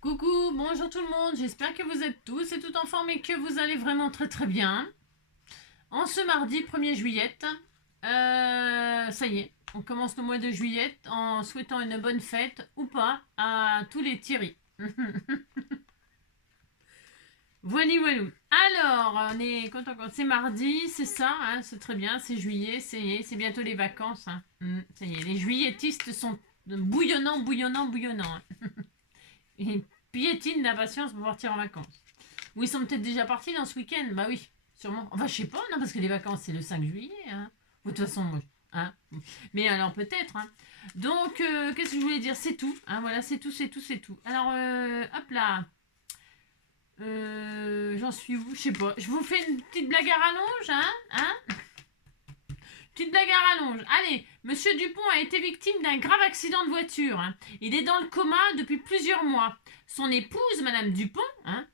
Coucou, bonjour tout le monde, j'espère que vous êtes tous et toutes en forme et que vous allez vraiment très très bien. En ce mardi 1er juillet, ça y est, on commence le mois de juillet en souhaitant une bonne fête ou pas à tous les Thierry. Voilà, voilà. Alors, on est content quand c'est mardi, c'est ça, hein, c'est très bien, c'est juillet, c'est bientôt les vacances. Hein. Ça y est, les juilletistes sont bouillonnants, bouillonnants, bouillonnants. Hein. Ils piétinent d'impatience pour partir en vacances. Ou ils sont peut-être déjà partis dans ce week-end. Bah oui, sûrement. Enfin, je sais pas, non, parce que les vacances, c'est le 5 juillet. Hein. De toute façon, moi, hein. Mais alors, peut-être. Hein. Donc, qu'est-ce que je voulais dire? C'est tout. Hein, voilà, c'est tout, c'est tout, c'est tout. Alors, hop là. J'en suis où? Je sais pas. Je vous fais une petite blague à rallonge, hein? Hein? Petite blague à rallonge. Allez, Monsieur Dupont a été victime d'un grave accident de voiture. Hein. Il est dans le coma depuis plusieurs mois. Son épouse, Madame Dupont, hein,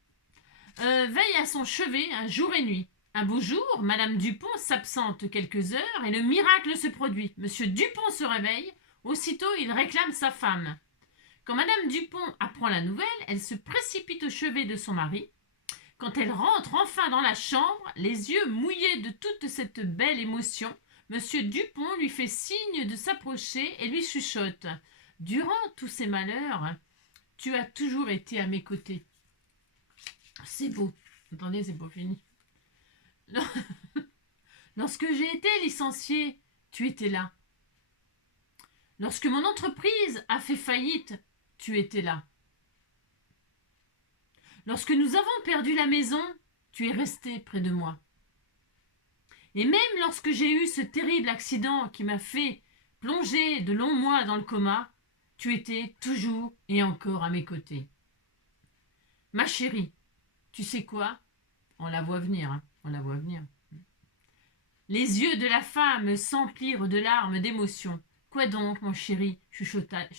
veille à son chevet un jour et nuit. Un beau jour, Madame Dupont s'absente quelques heures et le miracle se produit. Monsieur Dupont se réveille. Aussitôt, il réclame sa femme. Quand Madame Dupont apprend la nouvelle, elle se précipite au chevet de son mari. Quand elle rentre enfin dans la chambre, les yeux mouillés de toute cette belle émotion, Monsieur Dupont lui fait signe de s'approcher et lui chuchote. Durant tous ces malheurs, tu as toujours été à mes côtés. C'est beau. Attendez, c'est pas fini. Lorsque j'ai été licenciée, tu étais là. Lorsque mon entreprise a fait faillite, tu étais là. Lorsque nous avons perdu la maison, tu es resté près de moi. Et même lorsque j'ai eu ce terrible accident qui m'a fait plonger de longs mois dans le coma, tu étais toujours et encore à mes côtés. Ma chérie, tu sais quoi? On la voit venir, hein. On la voit venir. Les yeux de la femme s'emplirent de larmes d'émotion. Quoi donc, mon chéri? Chuchota-t-elle.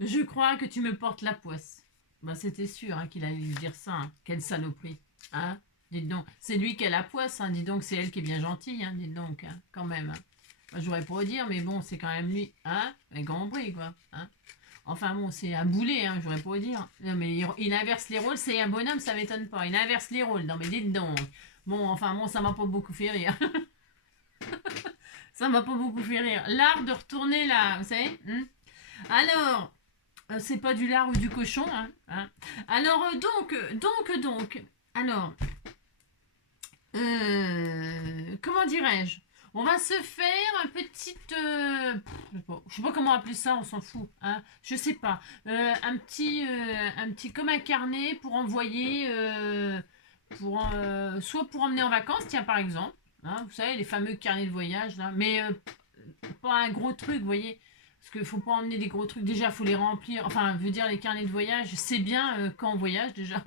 Je crois que tu me portes la poisse. Ben, c'était sûr hein, qu'il allait lui dire ça. Hein. Quelle saloperie. Hein? Dites donc, c'est lui qui a la poisse. Hein. Dites donc, c'est elle qui est bien gentille. Hein. Dites donc, hein, quand même. Hein. Ben, j'aurais pas à dire, mais bon, c'est quand même lui. Hein? Un grand bruit, quoi. Hein? Enfin bon, c'est un boulet, hein, j'aurais pas à dire. Non, mais il inverse les rôles, c'est un bonhomme, ça m'étonne pas. Il inverse les rôles. Non, mais dites donc. Bon, enfin bon, ça m'a pas beaucoup fait rire. Ça m'a pas beaucoup fait rire. L'art de retourner là, vous savez. Alors, c'est pas du lard ou du cochon. Hein. Alors, donc. Alors, comment dirais-je? On va se faire un petit, je sais pas comment appeler ça, on s'en fout, hein. Je sais pas, un petit comme un carnet pour envoyer, soit pour emmener en vacances, tiens par exemple, hein, vous savez les fameux carnets de voyage là, mais pas un gros truc, vous voyez, parce qu'il faut pas emmener des gros trucs. Déjà, faut les remplir. Enfin, veut dire les carnets de voyage, c'est bien quand on voyage déjà.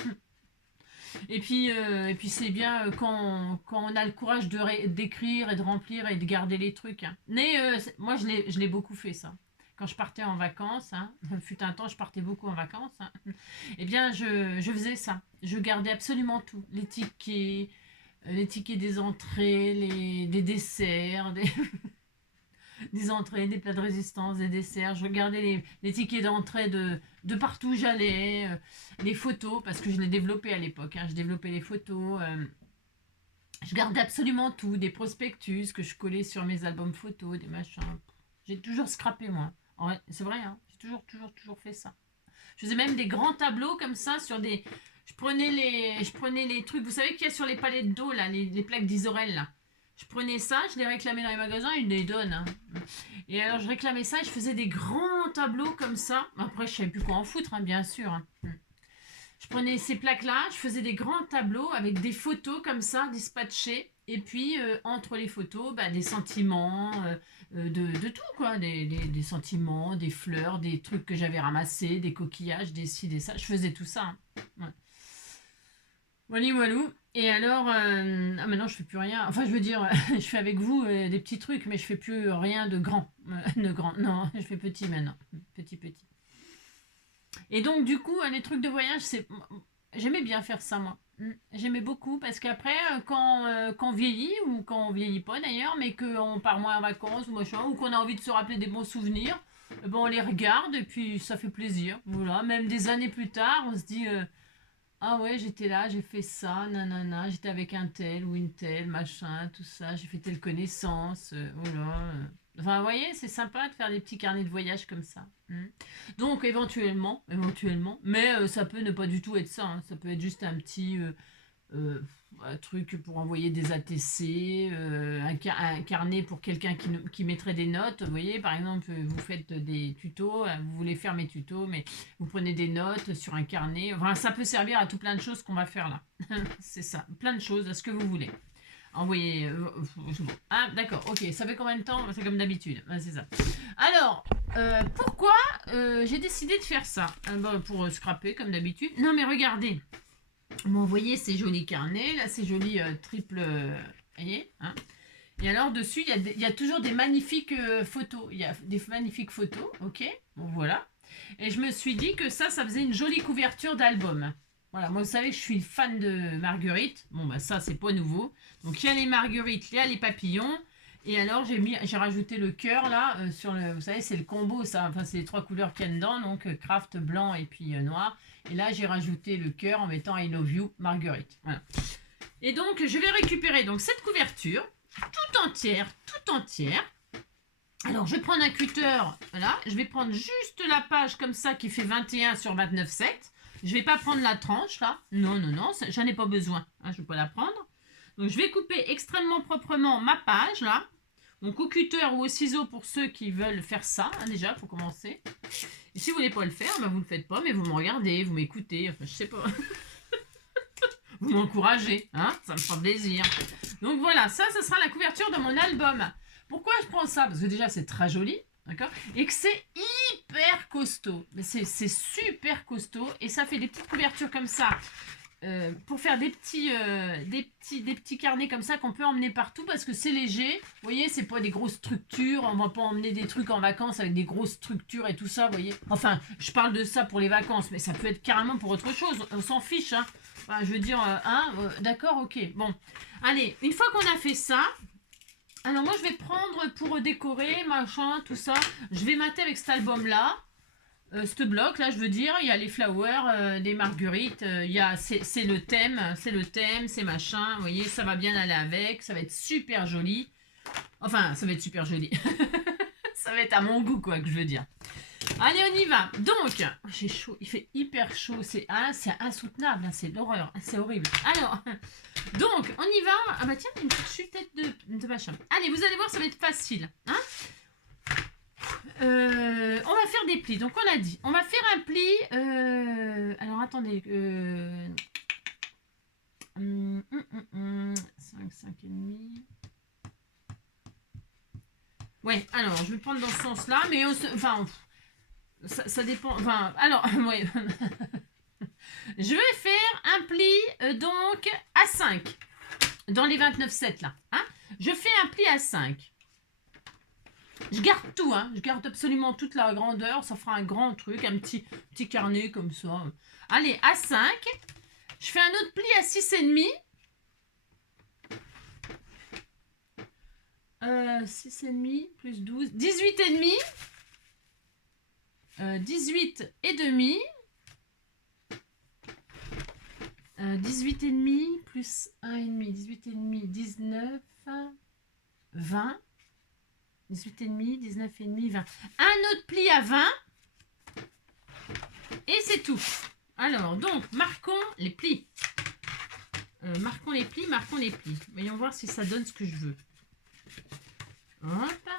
Et puis c'est bien quand on a le courage d'écrire et de remplir et de garder les trucs. Hein. Mais moi, je l'ai beaucoup fait ça. Quand je partais en vacances, hein, fut un temps, je partais beaucoup en vacances. Hein, eh bien, je faisais ça. Je gardais absolument tout. Les tickets des entrées, des desserts, des entrées, des plats de résistance, des desserts. Je regardais les tickets d'entrée de partout où j'allais, les photos, parce que je les développais à l'époque. Hein, je développais les photos. Je gardais absolument tout, des prospectus que je collais sur mes albums photos, des machins. J'ai toujours scrappé, moi. Ouais, c'est vrai, hein, j'ai toujours fait ça. Je faisais même des grands tableaux comme ça sur des. Je prenais les trucs. Vous savez qu'il y a sur les palettes d'eau, là, les plaques d'Isorel, là. Je prenais ça, je les réclamais dans les magasins, ils les donnent. Hein. Et alors je réclamais ça et je faisais des grands tableaux comme ça. Après, je savais plus quoi en foutre, hein, bien sûr. Hein. Je prenais ces plaques-là, je faisais des grands tableaux avec des photos comme ça, dispatchées. Et puis, entre les photos, bah, des sentiments, de tout, quoi. Des sentiments, des fleurs, des trucs que j'avais ramassés, des coquillages, des ci, des ça. Je faisais tout ça. Hein. Ouais. Wally Walou. Et alors, maintenant je fais plus rien. Enfin, je veux dire, je fais avec vous des petits trucs, mais je fais plus rien de grand. De grand. Non, je fais petit maintenant. Petit. Et donc, du coup, les trucs de voyage, c'est. J'aimais bien faire ça, moi. J'aimais beaucoup parce qu'après, quand on vieillit, ou quand on vieillit pas d'ailleurs, mais qu'on part moins en vacances ou machin, ou qu'on a envie de se rappeler des bons souvenirs, eh ben, on les regarde et puis ça fait plaisir. Voilà, même des années plus tard, on se dit ah ouais, j'étais là, j'ai fait ça, nanana, j'étais avec un tel ou une telle, machin, tout ça, j'ai fait telle connaissance, voilà. Enfin, vous voyez, c'est sympa de faire des petits carnets de voyage comme ça. Donc, éventuellement, mais ça peut ne pas du tout être ça, hein. Ça peut être juste un petit euh, un truc pour envoyer des ATC, un carnet pour quelqu'un qui mettrait des notes. Vous voyez, par exemple, vous faites des tutos, vous voulez faire mes tutos, mais vous prenez des notes sur un carnet. Enfin, ça peut servir à tout plein de choses qu'on va faire là. C'est ça, plein de choses, à ce que vous voulez. Envoyer. Ah, d'accord, ok. Ça fait combien de temps? C'est comme d'habitude. C'est ça. Alors, pourquoi j'ai décidé de faire ça? Bon, pour scraper, comme d'habitude. Non, mais regardez. Vous m'envoyez ces jolis carnets, là, ces jolis triples. Voyez, hein. Et alors, dessus, il y a toujours des magnifiques photos. Il y a des magnifiques photos, ok? Bon, voilà. Et je me suis dit que ça faisait une jolie couverture d'album. Voilà, moi, vous savez que je suis fan de Marguerite. Bon, bah, ça, c'est pas nouveau. Donc, il y a les marguerites, il y a les papillons. Et alors, j'ai rajouté le cœur, là, sur le... Vous savez, c'est le combo, ça. Enfin, c'est les trois couleurs qu'il y a dedans. Donc, craft, blanc et puis noir. Et là, j'ai rajouté le cœur en mettant I love you, Marguerite. Voilà. Et donc, je vais récupérer donc cette couverture, tout entière. Alors, je vais prendre un cutter, voilà. Je vais prendre juste la page comme ça qui fait 21 sur 29,7. Je vais pas prendre la tranche, là. Non, j'en ai pas besoin. Hein, je vais pas la prendre. Donc, je vais couper extrêmement proprement ma page, là. Donc, au cutter ou au ciseau pour ceux qui veulent faire ça, hein, déjà, pour commencer. Et si vous voulez pas le faire, ben vous le faites pas, mais vous me regardez, vous m'écoutez, enfin, je sais pas. Vous m'encouragez, hein, ça me fera plaisir. Donc voilà, ça sera la couverture de mon album. Pourquoi je prends ça? Parce que déjà, c'est très joli, d'accord? Et que c'est hyper costaud. Mais c'est super costaud. Et ça fait des petites couvertures comme ça. Pour faire des petits carnets comme ça qu'on peut emmener partout parce que c'est léger. Vous voyez, c'est pas des grosses structures. On va pas emmener des trucs en vacances avec des grosses structures et tout ça, vous voyez. Enfin, je parle de ça pour les vacances, mais ça peut être carrément pour autre chose. On s'en fiche, hein. Enfin, je veux dire, d'accord, ok. Bon, allez, une fois qu'on a fait ça, alors moi je vais prendre pour décorer, machin, tout ça. Je vais mater avec cet album-là. Ce bloc là, je veux dire, il y a les flowers, des marguerites, c'est le thème, c'est machin, vous voyez, ça va bien aller avec, ça va être super joli. Enfin, ça va être super joli. Ça va être à mon goût, quoi, que je veux dire. Allez, on y va. Donc, j'ai chaud, il fait hyper chaud, c'est insoutenable, hein, c'est l'horreur, c'est horrible. Alors, donc, on y va. Ah bah tiens, une petite chutette de machin. Allez, vous allez voir, ça va être facile, hein. On va faire des plis. Donc on a dit, on va faire un pli. Alors attendez. 5, 5 et demi. Ouais, alors je vais prendre dans ce sens-là, mais ça dépend. Enfin, alors, ouais. Je vais faire un pli donc à 5 dans les 29,7 là. Hein, je fais un pli à 5. Je garde tout, hein. Je garde absolument toute la grandeur. Ça fera un grand truc, un petit carnet comme ça. Allez, à 5. Je fais un autre pli à 6,5. 6,5 plus 12. 18,5. 18 et demi. 18,5 plus 1,5. 18,5, 19, 20. 18,5, 19,5, 20. Un autre pli à 20. Et c'est tout. Alors, donc, marquons les plis. Marquons les plis. Voyons voir si ça donne ce que je veux. Hop.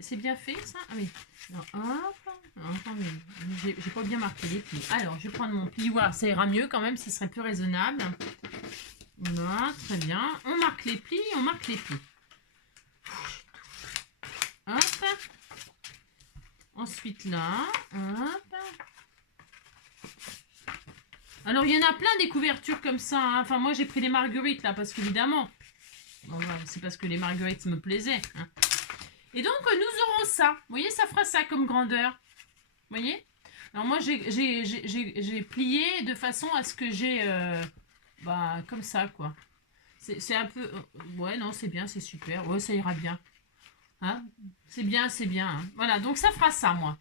C'est bien fait, ça? Ah oui. Alors, hop. Alors, attendez. J'ai pas bien marqué les plis. Alors, je vais prendre mon plioir. Ça ira mieux quand même. Ce serait plus raisonnable. Voilà, très bien. On marque les plis. Hop. Ensuite là. Hop. Alors il y en a plein des couvertures comme ça. Hein. Enfin moi j'ai pris les marguerites là parce qu'évidemment. Bon, c'est parce que les marguerites me plaisaient. Hein. Et donc nous aurons ça. Vous voyez, ça fera ça comme grandeur. Vous voyez. Alors moi, j'ai plié de façon à ce que j'ai... bah, comme ça, quoi. C'est un peu... ouais, non, c'est bien, c'est super. Ouais, ça ira bien. Hein, c'est bien, c'est bien. Hein. Voilà, donc ça fera ça, moi.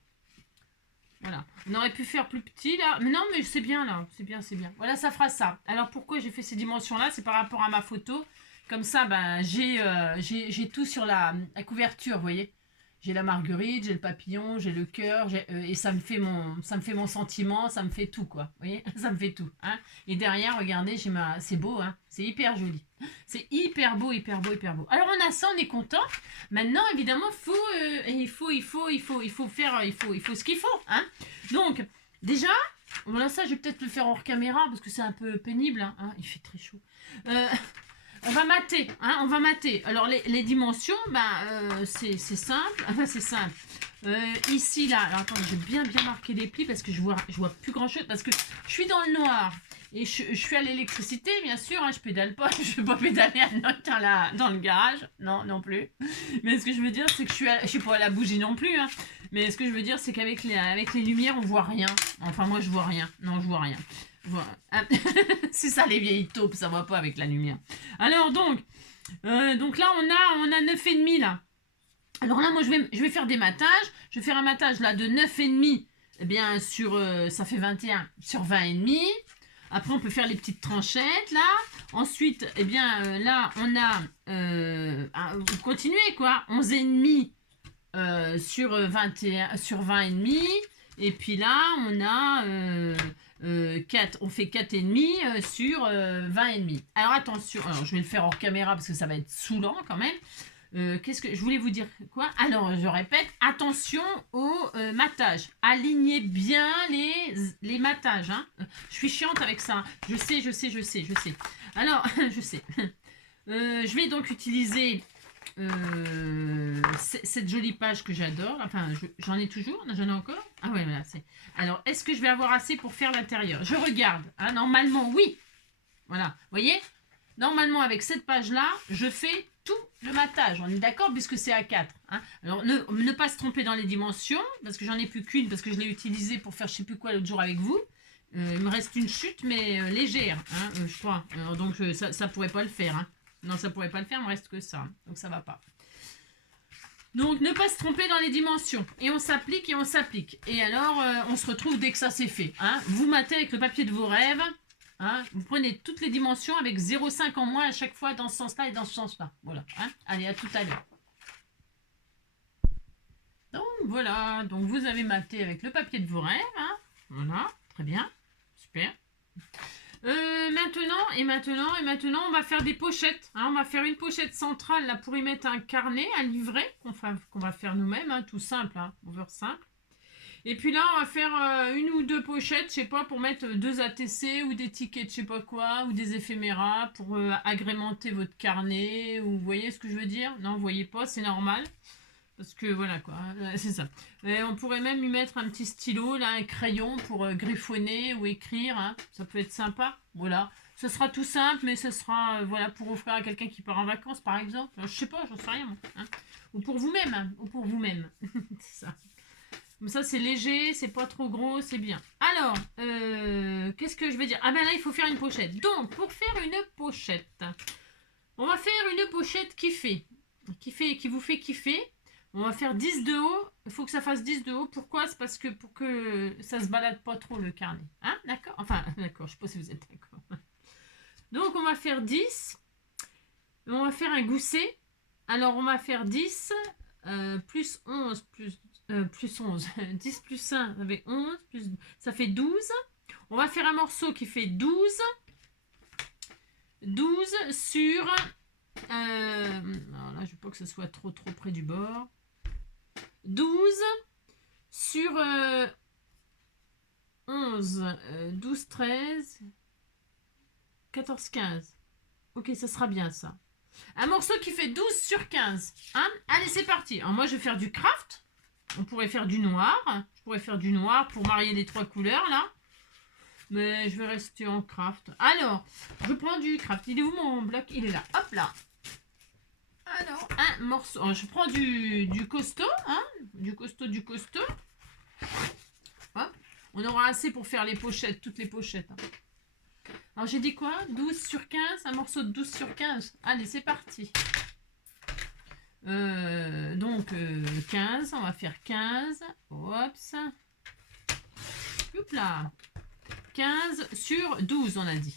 Voilà. On aurait pu faire plus petit, là. Mais non, mais c'est bien, là. C'est bien, c'est bien. Voilà, ça fera ça. Alors, pourquoi j'ai fait ces dimensions-là? C'est par rapport à ma photo. Comme ça, ben, j'ai tout sur la couverture, vous voyez. J'ai la marguerite, j'ai le papillon, j'ai le cœur, et ça me fait mon sentiment, ça me fait tout, quoi. Vous voyez, ça me fait tout. Hein. Et derrière, regardez, c'est beau, hein. C'est hyper joli. C'est hyper beau, hyper beau, hyper beau. Alors, on a ça, on est content. Maintenant, évidemment, il faut faire, il faut ce qu'il faut, hein. Donc, déjà, voilà, ça, je vais peut-être le faire hors caméra parce que c'est un peu pénible, hein. Il fait très chaud. On va mater, hein, on va mater. Alors les dimensions, c'est simple. Enfin, c'est simple. Ici, là, alors attends, j'ai bien marqué les plis parce que je vois plus grand chose. Parce que je suis dans le noir et je suis à l'électricité, bien sûr. Hein, je pédale pas, je vais pas pédaler dans le garage. Non plus. Mais ce que je veux dire, c'est que je suis pas à la bougie non plus. Hein. Mais ce que je veux dire, c'est qu'avec les lumières, on voit rien. Enfin, moi, je vois rien. Non, je vois rien. Voilà. C'est ça les vieilles taupes, ça voit pas avec la lumière. Alors donc là on a 9,5 là. Alors là moi je vais faire des matages. Je vais faire un matage là de 9,5 sur ça fait 21 sur 20,5. Après on peut faire les petites tranchettes là. Ensuite là on a vous continuez quoi 11,5 sur 21 sur 20,5. Et puis là on a 4, on fait 4,5 sur 20,5. Alors attention, alors je vais le faire hors caméra parce que ça va être saoulant quand même. Qu'est-ce que je voulais vous dire quoi? Alors je répète, attention au matage. Alignez bien les matages. Hein. Je suis chiante avec ça. Je sais. Alors je sais. Je vais donc utiliser cette jolie page que j'adore. Enfin, j'en ai toujours. J'en ai encore. Ah ouais, voilà. Alors, est-ce que je vais avoir assez pour faire l'intérieur? Je regarde. Hein, normalement, oui. Voilà. Vous voyez? Normalement, avec cette page-là, je fais tout le matage. On est d'accord puisque c'est A4. Hein. Alors, ne pas se tromper dans les dimensions parce que j'en ai plus qu'une parce que je l'ai utilisée pour faire je sais plus quoi l'autre jour avec vous. Il me reste une chute, mais légère, hein, je crois. Alors, donc, ça pourrait pas le faire. Hein. Non, ça pourrait pas le faire, il me reste que ça. Donc ça va pas. Donc ne pas se tromper dans les dimensions. Et on s'applique et on s'applique. Et alors on se retrouve dès que ça c'est fait. Hein. Vous matez avec le papier de vos rêves. Hein. Vous prenez toutes les dimensions avec 0,5 en moins à chaque fois dans ce sens-là et dans ce sens-là. Voilà. Hein. Allez, à tout à l'heure. Donc voilà. Donc vous avez maté avec le papier de vos rêves. Hein. Voilà. Très bien. Super. Maintenant, on va faire des pochettes. Hein, on va faire une pochette centrale là pour y mettre un carnet, un livret qu'on va faire nous-mêmes, hein, tout simple, hein, over simple. Et puis là, on va faire une ou deux pochettes, je sais pas, pour mettre 2 ATC ou des tickets, je sais pas quoi, ou des éphéméras pour agrémenter votre carnet. Ou vous voyez ce que je veux dire? Non, vous voyez pas, c'est normal. Parce que voilà quoi, c'est ça. Et on pourrait même y mettre un petit stylo, là, un crayon pour griffonner ou écrire. Hein. Ça peut être sympa. Voilà. Ce sera tout simple, mais ce sera voilà, pour offrir à quelqu'un qui part en vacances, par exemple. Je sais pas, j'en sais rien. Moi, hein. Ou pour vous-même. Hein. Ou pour vous-même. C'est ça. Comme ça, c'est léger, c'est pas trop gros, c'est bien. Alors, qu'est-ce que je vais dire? Ah ben là, il faut faire une pochette. Donc, pour faire une pochette, on va faire une pochette qui vous fait kiffer. On va faire 10 de haut. Il faut que ça fasse 10 de haut. Pourquoi? C'est parce que pour que ça se balade pas trop le carnet. Hein? D'accord? Enfin, d'accord. Je sais pas si vous êtes d'accord. Donc, on va faire 10. On va faire un gousset. Alors, on va faire 10 plus 11 plus 11. 10 plus 1, ça fait 11. Ça fait 12. On va faire un morceau qui fait 12. 12 sur... alors là, je veux pas que ce soit trop près du bord. 12 sur 11, 12, 13, 14, 15. Ok, ça sera bien ça. Un morceau qui fait 12 sur 15. Hein. Allez, c'est parti. Alors moi, je vais faire du craft. On pourrait faire du noir. Je pourrais faire du noir pour marier les 3 couleurs, là. Mais je vais rester en craft. Alors, je prends du craft. Il est où mon bloc? Il est là. Hop là. Alors, un morceau. Alors, je prends du costaud, hein, du costaud. Hop. On aura assez pour faire les pochettes, toutes les pochettes. Hein. Alors j'ai dit quoi? 12 sur 15, un morceau de 12 sur 15. Allez, c'est parti. Donc 15, on va faire 15. Oups. Hop là. 15 sur 12, on a dit.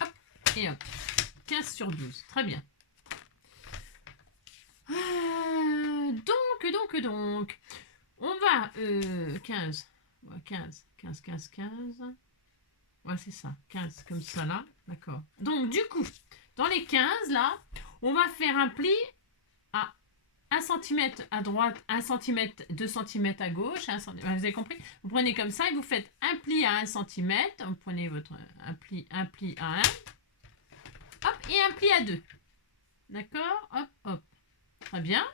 Hop, et hop. 15 sur 12, très bien. Donc, on va 15. Ouais, 15. Ouais, c'est ça, 15, comme ça là, d'accord. Donc, du coup, dans les 15 là, on va faire un pli à 1 cm à droite, 1 cm, 2 cm à gauche, 1 cm, vous avez compris? Vous prenez comme ça et vous faites un pli à 1 cm, vous prenez votre un pli à 1, hop, et un pli à 2. D'accord? Hop, hop. Très bien.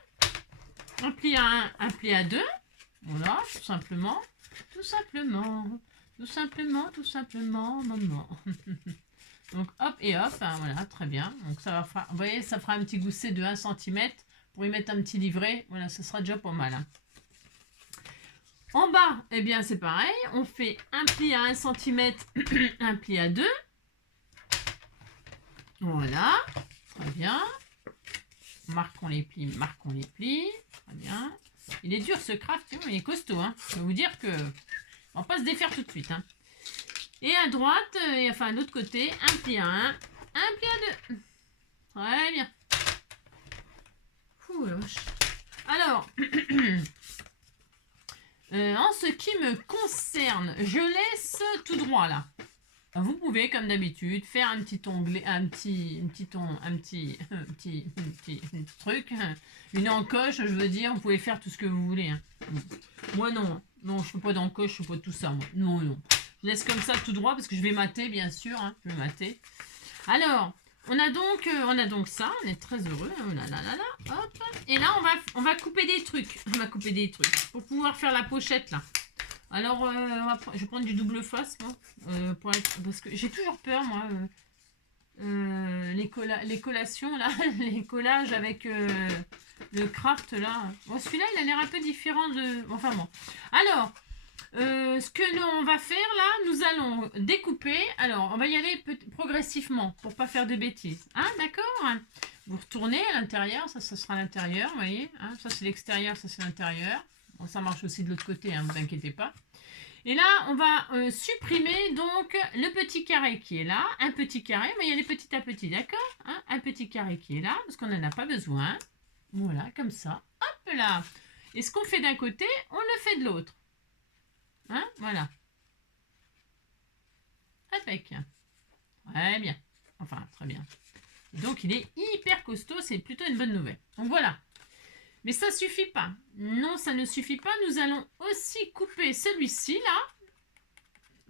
Un pli à 1, un pli à 2. Voilà, tout simplement. Tout simplement, maman. Donc, hop et hop. Hein, voilà, très bien. Donc, ça va faire, vous voyez, ça fera un petit gousset de 1 cm pour y mettre un petit livret. Voilà, ça sera déjà pas mal. Hein. En bas, eh bien, c'est pareil. On fait un pli à 1 cm, un pli à 2. Voilà, très bien. Marquons les plis. Très bien. Il est dur ce craft, il est costaud. Hein. Je vais vous dire que on va pas se défaire tout de suite. Hein. Et à droite, enfin à l'autre côté, un pli à 1, un pli à 2. Très bien. Ouh, la vache. Alors, en ce qui me concerne, je laisse tout droit là. Vous pouvez, comme d'habitude, faire un petit onglet, un petit truc, une encoche, je veux dire, vous pouvez faire tout ce que vous voulez. Hein. Moi, non. Non, je fais pas d'encoche, je fais pas tout ça, moi. Non. Je laisse comme ça tout droit, parce que je vais mater, bien sûr. Hein, je vais mater. Alors, on a donc ça, on est très heureux. Oh là là là là, hop. Et là, on va couper des trucs. On va couper des trucs, pour pouvoir faire la pochette, là. Alors, je vais prendre du double face, moi, parce que j'ai toujours peur, moi, les collations, là, les collages avec le craft, là. Bon, celui-là, il a l'air un peu différent de... Enfin, bon. Alors, ce que l'on va faire, là, nous allons découper. Alors, on va y aller progressivement, pour pas faire de bêtises. Hein, d'accord? Vous retournez à l'intérieur, ça sera l'intérieur, vous voyez. Hein, ça, c'est l'extérieur, ça, c'est l'intérieur. Bon, ça marche aussi de l'autre côté, hein, vous inquiétez pas. Et là, on va supprimer donc le petit carré qui est là. Un petit carré, mais il y a les petit à petit, d'accord? Hein, un petit carré qui est là, parce qu'on n'en a pas besoin. Voilà, comme ça. Hop là. Et ce qu'on fait d'un côté, on le fait de l'autre. Hein, voilà. Impec. Très bien. Enfin, très bien. Donc, il est hyper costaud, c'est plutôt une bonne nouvelle. Donc, voilà. Mais ça ne suffit pas. Non, ça ne suffit pas. Nous allons aussi couper celui-ci, là.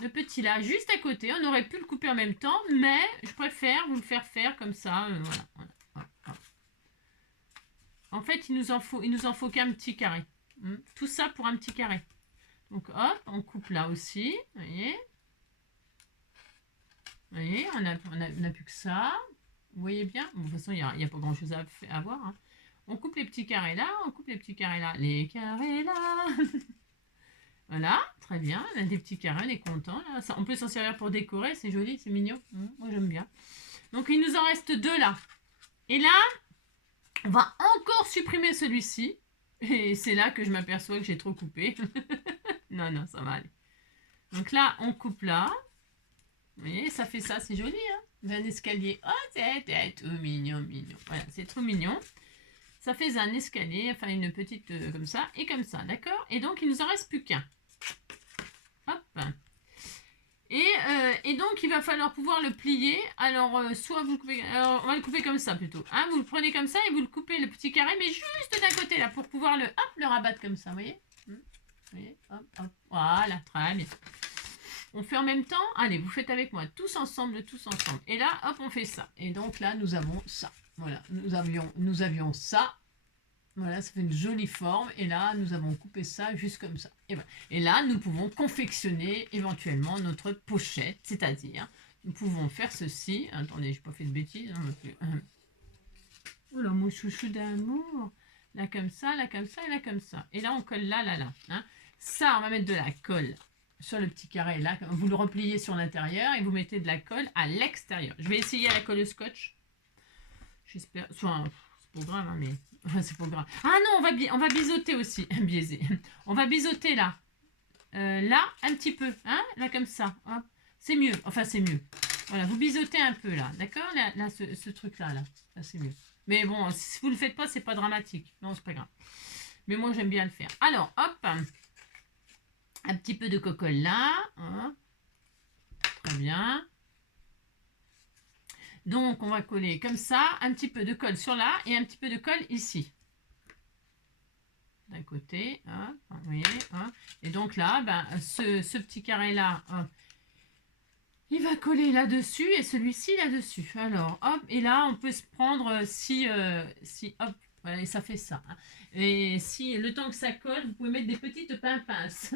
Le petit là, juste à côté. On aurait pu le couper en même temps, mais je préfère vous le faire faire comme ça. Voilà. En fait, il nous en faut qu'un petit carré. Tout ça pour un petit carré. Donc, hop, on coupe là aussi. Vous voyez, on n'a plus que ça. Vous voyez bien. Bon, de toute façon, il n'y a pas grand-chose à voir. Hein. On coupe les petits carrés là, Les carrés là. Voilà, très bien. On a des petits carrés, on est content. Là. Ça, on peut s'en servir pour décorer, c'est joli, c'est mignon. Moi, j'aime bien. Donc, il nous en reste 2 là. Et là, on va encore supprimer celui-ci. Et c'est là que je m'aperçois que j'ai trop coupé. non, ça va aller. Donc là, on coupe là. Vous voyez, ça fait ça, c'est joli. Hein, un escalier. Oh, c'est tout mignon. Voilà, c'est trop mignon. Ça fait un escalier, enfin une petite comme ça et comme ça, d'accord? Et donc, il nous en reste plus qu'un. Hop. Et donc, il va falloir pouvoir le plier. Alors, soit vous le coupez... Alors, on va le couper comme ça, plutôt. Hein, vous le prenez comme ça et vous le coupez le petit carré, mais juste d'un côté, là, pour pouvoir le rabattre comme ça, vous voyez? Vous voyez? Hop. Voilà, très bien. On fait en même temps. Allez, vous faites avec moi. Tous ensemble. Et là, hop, on fait ça. Et donc, là, nous avons ça. Voilà, nous avions ça. Voilà, ça fait une jolie forme. Et là, nous avons coupé ça juste comme ça. Et, voilà. Et là, nous pouvons confectionner éventuellement notre pochette. C'est-à-dire, nous pouvons faire ceci. Attendez, j'ai pas fait de bêtises. Oh là, mon chouchou d'amour. Là comme ça, et là comme ça. Et là, on colle là. Hein. Ça, on va mettre de la colle sur le petit carré là. Vous le repliez sur l'intérieur et vous mettez de la colle à l'extérieur. Je vais essayer à la colle scotch. J'espère. Enfin, c'est pas grave, hein, mais. Enfin, c'est pas grave. Ah non, on va biseauter aussi. Biaiser. On va biseauter là. Là, un petit peu. Hein, là, comme ça. C'est mieux. Enfin, c'est mieux. Voilà, vous biseautez un peu là. D'accord, là, ce truc-là. Là c'est mieux. Mais bon, si vous le faites pas, c'est pas dramatique. Non, c'est pas grave. Mais moi, j'aime bien le faire. Alors, hop. Un petit peu de cocolle là. Hop. Très bien. Donc, on va coller comme ça. Un petit peu de colle sur là et un petit peu de colle ici. D'un côté. Hop, vous voyez. Hop. Et donc là, ben, ce petit carré là, hop, il va coller là-dessus et celui-ci là-dessus. Alors, hop. Et là, on peut se prendre si hop. Voilà, et ça fait ça. Hein. Et si le temps que ça colle, vous pouvez mettre des petites pinces.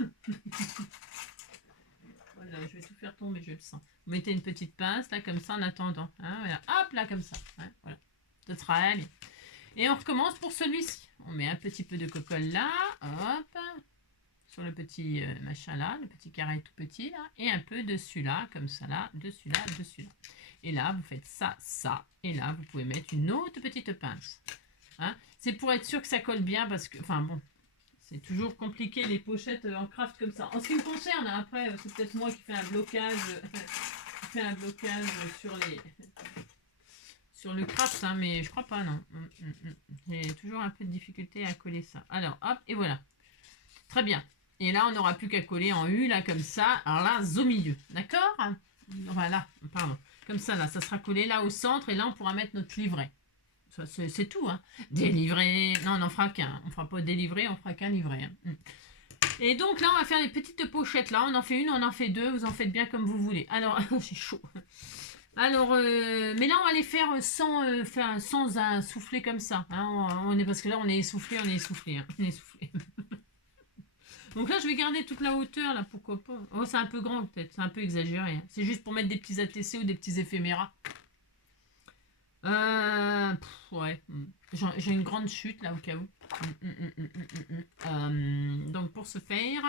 Voilà, je vais tout faire tomber, je le sens. Vous mettez une petite pince, là, comme ça, en attendant. Hein, voilà. Hop, là, comme ça. Hein, voilà. Ça sera bien. Et on recommence pour celui-ci. On met un petit peu de cocolle là. Hop. Sur le petit machin là, le petit carré tout petit là. Et un peu dessus là, comme ça là, dessus là, dessus là. Et là, vous faites ça, ça. Et là, vous pouvez mettre une autre petite pince. Hein, c'est pour être sûr que ça colle bien parce que, enfin bon, c'est toujours compliqué les pochettes en craft comme ça. En ce qui me concerne, après, c'est peut-être moi qui fais un blocage, sur le craft, hein, mais je crois pas, non. J'ai toujours un peu de difficulté à coller ça. Alors, hop, et voilà. Très bien. Et là, on n'aura plus qu'à coller en U, là, comme ça. Alors là, au milieu, d'accord? Voilà, pardon. Comme ça, là, ça sera collé là au centre, et là, on pourra mettre notre livret. C'est tout, hein. Délivrer. Non, on n'en fera qu'un. On ne fera pas délivrer, on fera qu'un livret. Hein. Et donc là, on va faire les petites pochettes. Là, on en fait une, on en fait deux. Vous en faites bien comme vous voulez. Alors, c'est chaud. Alors, mais là, on va les faire sans un souffler comme ça. Hein. Parce que là, on est essoufflé. Hein. On est essoufflé. Donc là, je vais garder toute la hauteur, là, pourquoi pas. Oh, c'est un peu grand, peut-être. C'est un peu exagéré. Hein. C'est juste pour mettre des petits ATC ou des petits éphéméras. Ouais. J'ai une grande chute là au cas où. Donc pour ce faire,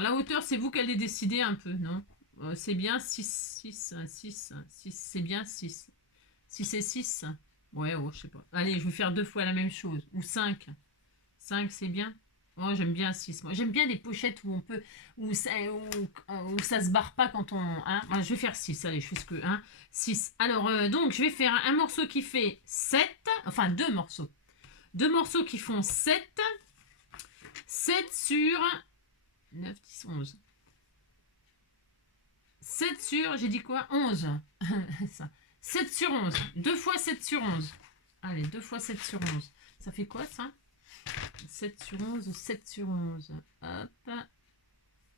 la hauteur c'est vous qui allez décider un peu, non? C'est bien 6, c'est bien 6. 6 et 6. Ouais, oh, je sais pas. Allez, je vais faire 2 fois la même chose. Ou 5. 5 c'est bien. Oh, j'aime bien 6. Moi, j'aime bien les pochettes où on peut, où ça se barre pas quand on. Hein. Moi, je vais faire 6. Allez, je fais ce que. 6. Alors, donc, je vais faire un morceau qui fait 7. Enfin, 2 morceaux. 2 morceaux qui font 7. 7 sur 9, 10, 11. 7 sur, j'ai dit quoi? 11. Ça. 7 sur 11. 2 fois 7 sur 11. Allez, 2 fois 7 sur 11. Ça fait quoi, ça? 7 sur 11, 7 sur 11. Hop.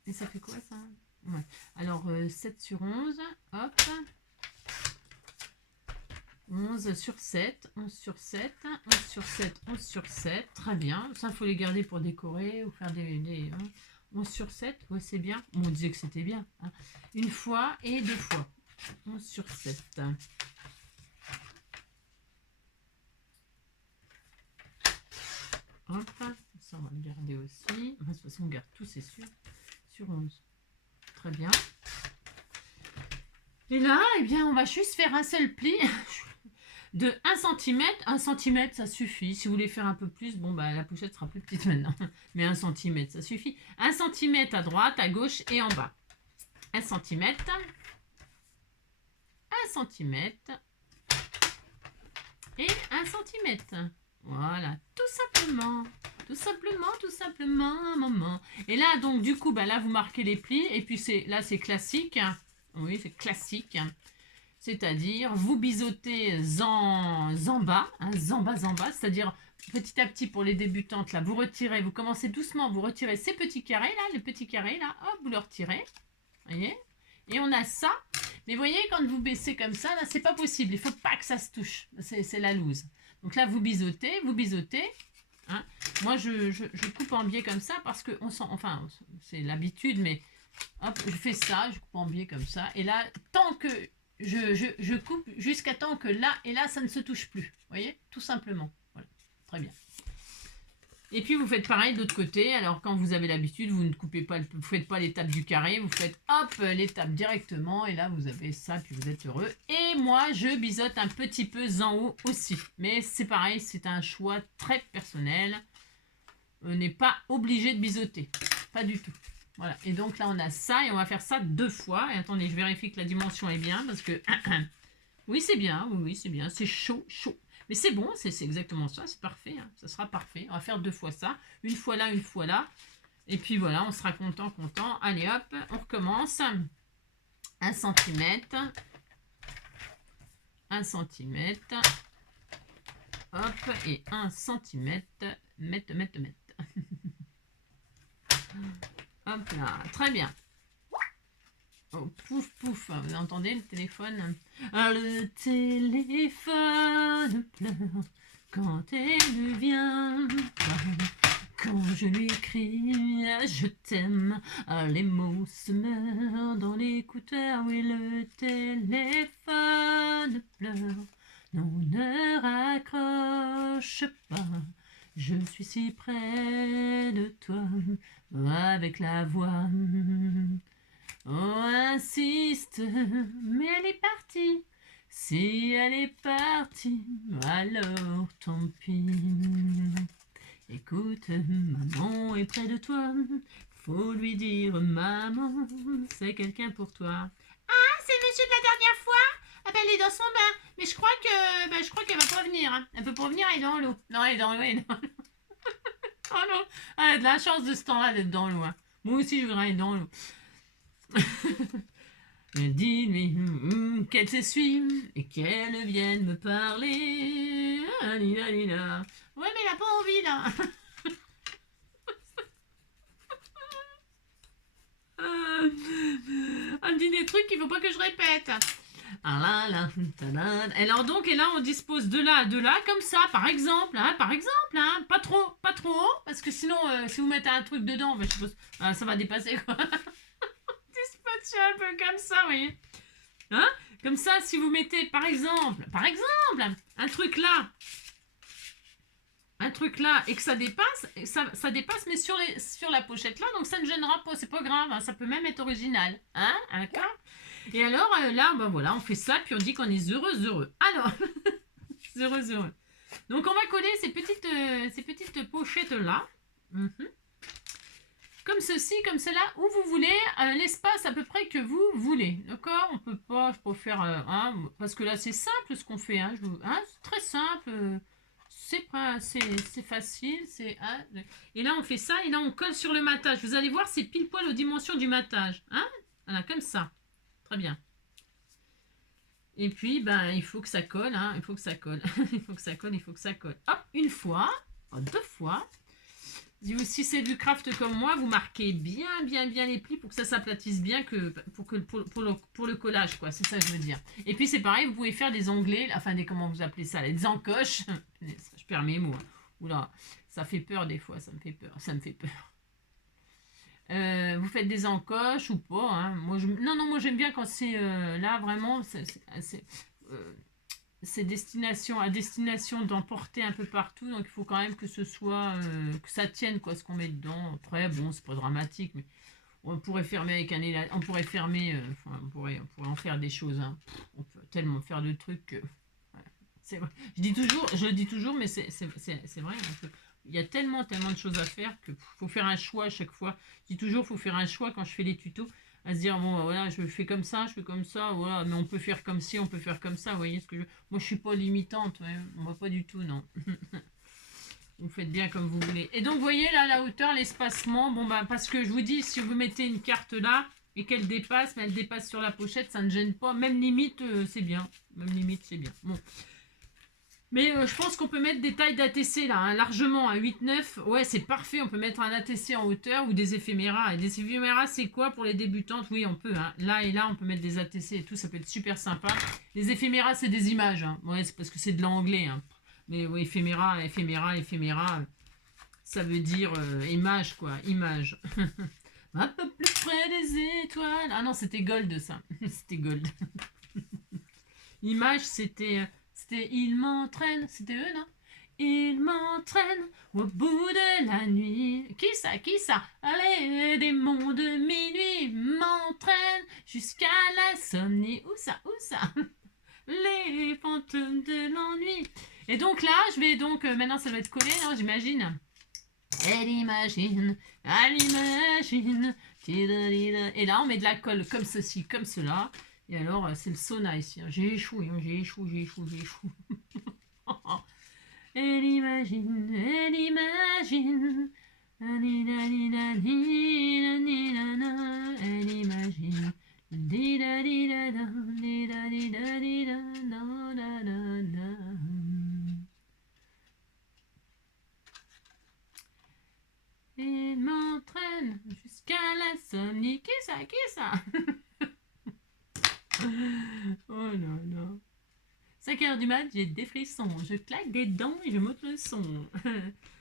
Et ça fait quoi, ça? Ouais. Alors, 7 sur 11. Hop. 11 sur 7. 11 sur 7. 11 sur 7. 11 sur 7. Très bien. Ça, il faut les garder pour décorer ou faire des 11 sur 7. Ouais, c'est bien. Bon, on disait que c'était bien. Hein. Une fois et 2 fois. 11 sur 7. Hop, ça on va le garder aussi. De toute façon, on garde tout, c'est sûr. Sur 11. Très bien. Et là, eh bien, on va juste faire un seul pli de 1 cm. 1 cm, ça suffit. Si vous voulez faire un peu plus, bon, bah, la pochette sera plus petite maintenant. Mais 1 cm, ça suffit. 1 cm à droite, à gauche et en bas. 1 cm. 1 cm. Et 1 cm. Voilà, tout simplement, maman. Et là, donc, du coup, bah, là, vous marquez les plis. Et puis, là, c'est classique. Oui, c'est classique. C'est-à-dire, vous biseautez en bas, zamba, c'est-à-dire, petit à petit, pour les débutantes, là, vous retirez, vous commencez doucement, vous retirez ces petits carrés, là, les petits carrés, là, hop, vous le retirez. Voyez? Et on a ça. Mais vous voyez, quand vous baissez comme ça, là, c'est pas possible. Il faut pas que ça se touche. C'est la loose. Donc là, vous biseautez. Hein. Moi, je coupe en biais comme ça parce que on sent, enfin, c'est l'habitude, mais hop, je fais ça, je coupe en biais comme ça. Et là, tant que je coupe jusqu'à temps que là et là, ça ne se touche plus. Vous voyez, tout simplement. Voilà, très bien. Et puis vous faites pareil de l'autre côté. Alors quand vous avez l'habitude, vous ne coupez pas, vous faites pas l'étape du carré, vous faites hop l'étape directement et là vous avez ça puis vous êtes heureux. Et moi je biseaute un petit peu en haut aussi. Mais c'est pareil, c'est un choix très personnel. On n'est pas obligé de biseauter, pas du tout. Voilà. Et donc là on a ça et on va faire ça 2 fois. Et attendez, je vérifie que la dimension est bien parce que oui c'est bien, oui c'est bien, c'est chaud, chaud. Mais c'est bon, c'est exactement ça, c'est parfait, hein, ça sera parfait. On va faire 2 fois ça, une fois là, une fois là. Et puis voilà, on sera content, content. Allez hop, on recommence. 1 centimètre. 1 centimètre. Hop, et 1 centimètre. Mètre. Hop là, très bien. Oh, pouf, pouf, vous entendez le téléphone? Ah, le téléphone pleure quand elle vient pas. Quand je lui crie je t'aime, les mots se meurent dans l'écouteur. Oui, le téléphone pleure. Non, ne raccroche pas. Je suis si près de toi, avec la voix. On insiste, mais elle est partie. Si elle est partie, alors tant pis. Écoute, maman est près de toi. Faut lui dire, maman, c'est quelqu'un pour toi. Ah, c'est monsieur de la dernière fois. Ah ben elle est dans son bain. Mais je crois qu'elle va pas venir. Hein. Elle peut pas venir, elle est dans l'eau. Non, elle est dans l'eau, elle est dans l'eau. Oh non, elle a de la chance de ce temps-là d'être dans l'eau. Hein. Moi aussi, je voudrais être dans l'eau. Dis-lui qu'elle s'essuie et qu'elle vienne me parler. Alila. Ouais, mais elle a pas envie là. Elle me dit des trucs qu'il faut pas que je répète. Ah là là. Alors donc, et là on dispose de là à de là comme ça, par exemple, hein, pas trop haut, parce que sinon, si vous mettez un truc dedans, ben, je suppose, ça va dépasser quoi. Dispatcher un peu comme ça, vous voyez. Hein? Comme ça, si vous mettez, par exemple, un truc là, et que ça dépasse, mais sur la pochette là, donc ça ne gênera pas, c'est pas grave, hein, ça peut même être original, hein, d'accord. Et alors là, ben voilà, on fait ça, puis on dit qu'on est heureux. Alors, heureux. Donc on va coller ces petites pochettes là. Comme ceci, comme cela, où vous voulez, l'espace à peu près que vous voulez. D'accord? On peut pas, je préfère, parce que là c'est simple ce qu'on fait, c'est très simple, c'est facile, et là on fait ça, et là on colle sur le matage. Vous allez voir, c'est pile poil aux dimensions du matage, voilà, comme ça, très bien. Et puis, ben, il faut que ça colle, il faut que ça colle, il faut que ça colle. Hop, une fois, 2 fois. Si c'est du craft comme moi, vous marquez bien les plis pour que ça s'aplatisse bien pour le collage, quoi. C'est ça que je veux dire. Et puis c'est pareil, vous pouvez faire des onglets, enfin comment vous appelez ça, des encoches. Je perds mes mots. Oula, ça fait peur des fois, ça me fait peur. Vous faites des encoches ou pas, moi j'aime bien quand c'est là vraiment c'est à destination d'emporter un peu partout, donc il faut quand même que ce soit que ça tienne quoi ce qu'on met dedans. Après bon, c'est pas dramatique, mais on pourrait fermer avec on pourrait fermer, on pourrait en faire des choses, on peut tellement faire de trucs que c'est vrai. Je le dis toujours, mais c'est vrai, il y a tellement de choses à faire que faut faire un choix à chaque fois. Je dis toujours, faut faire un choix quand je fais les tutos, à se dire bon voilà, je fais comme ça, voilà, mais on peut faire comme ci, on peut faire comme ça, vous voyez ce que moi je suis pas limitante, ouais, moi pas du tout, non. Vous faites bien comme vous voulez. Et donc vous voyez là la hauteur, l'espacement, bon bah parce que je vous dis, si vous mettez une carte là et qu'elle dépasse, mais elle dépasse sur la pochette, ça ne gêne pas, même limite c'est bien, bon. Mais je pense qu'on peut mettre des tailles d'ATC là, largement, à 8-9. Ouais, c'est parfait, on peut mettre un ATC en hauteur ou des éphéméras. Et des éphéméras, c'est quoi pour les débutantes? Oui, on peut. Là et là, on peut mettre des ATC et tout, ça peut être super sympa. Les éphéméras, c'est des images. Ouais, c'est parce que c'est de l'anglais. Mais oui, éphéméra, ça veut dire image, quoi. Image. Un peu plus près des étoiles. Ah non, c'était Gold, ça. C'était Gold. Image, c'était il m'entraîne, c'était eux, non? Il m'entraîne au bout de la nuit. Qui ça? Qui ça? Allez, démons de minuit m'entraîne jusqu'à l'insomnie. Où ça? Où ça? Les fantômes de l'ennui. Et donc là, je vais donc... maintenant, ça va être collé, non, j'imagine. Elle imagine, elle imagine. Et là, on met de la colle comme ceci, comme cela. Et alors, c'est le sauna ici. J'ai échoué, j'ai échoué, j'ai échoué, j'ai échoué. Elle imagine, elle imagine. Elle imagine. Il m'entraîne jusqu'à l'insomnie. Qui ça? Qui ça? Oh non, non. 5h du mat, j'ai des frissons. Je claque des dents et je monte le son.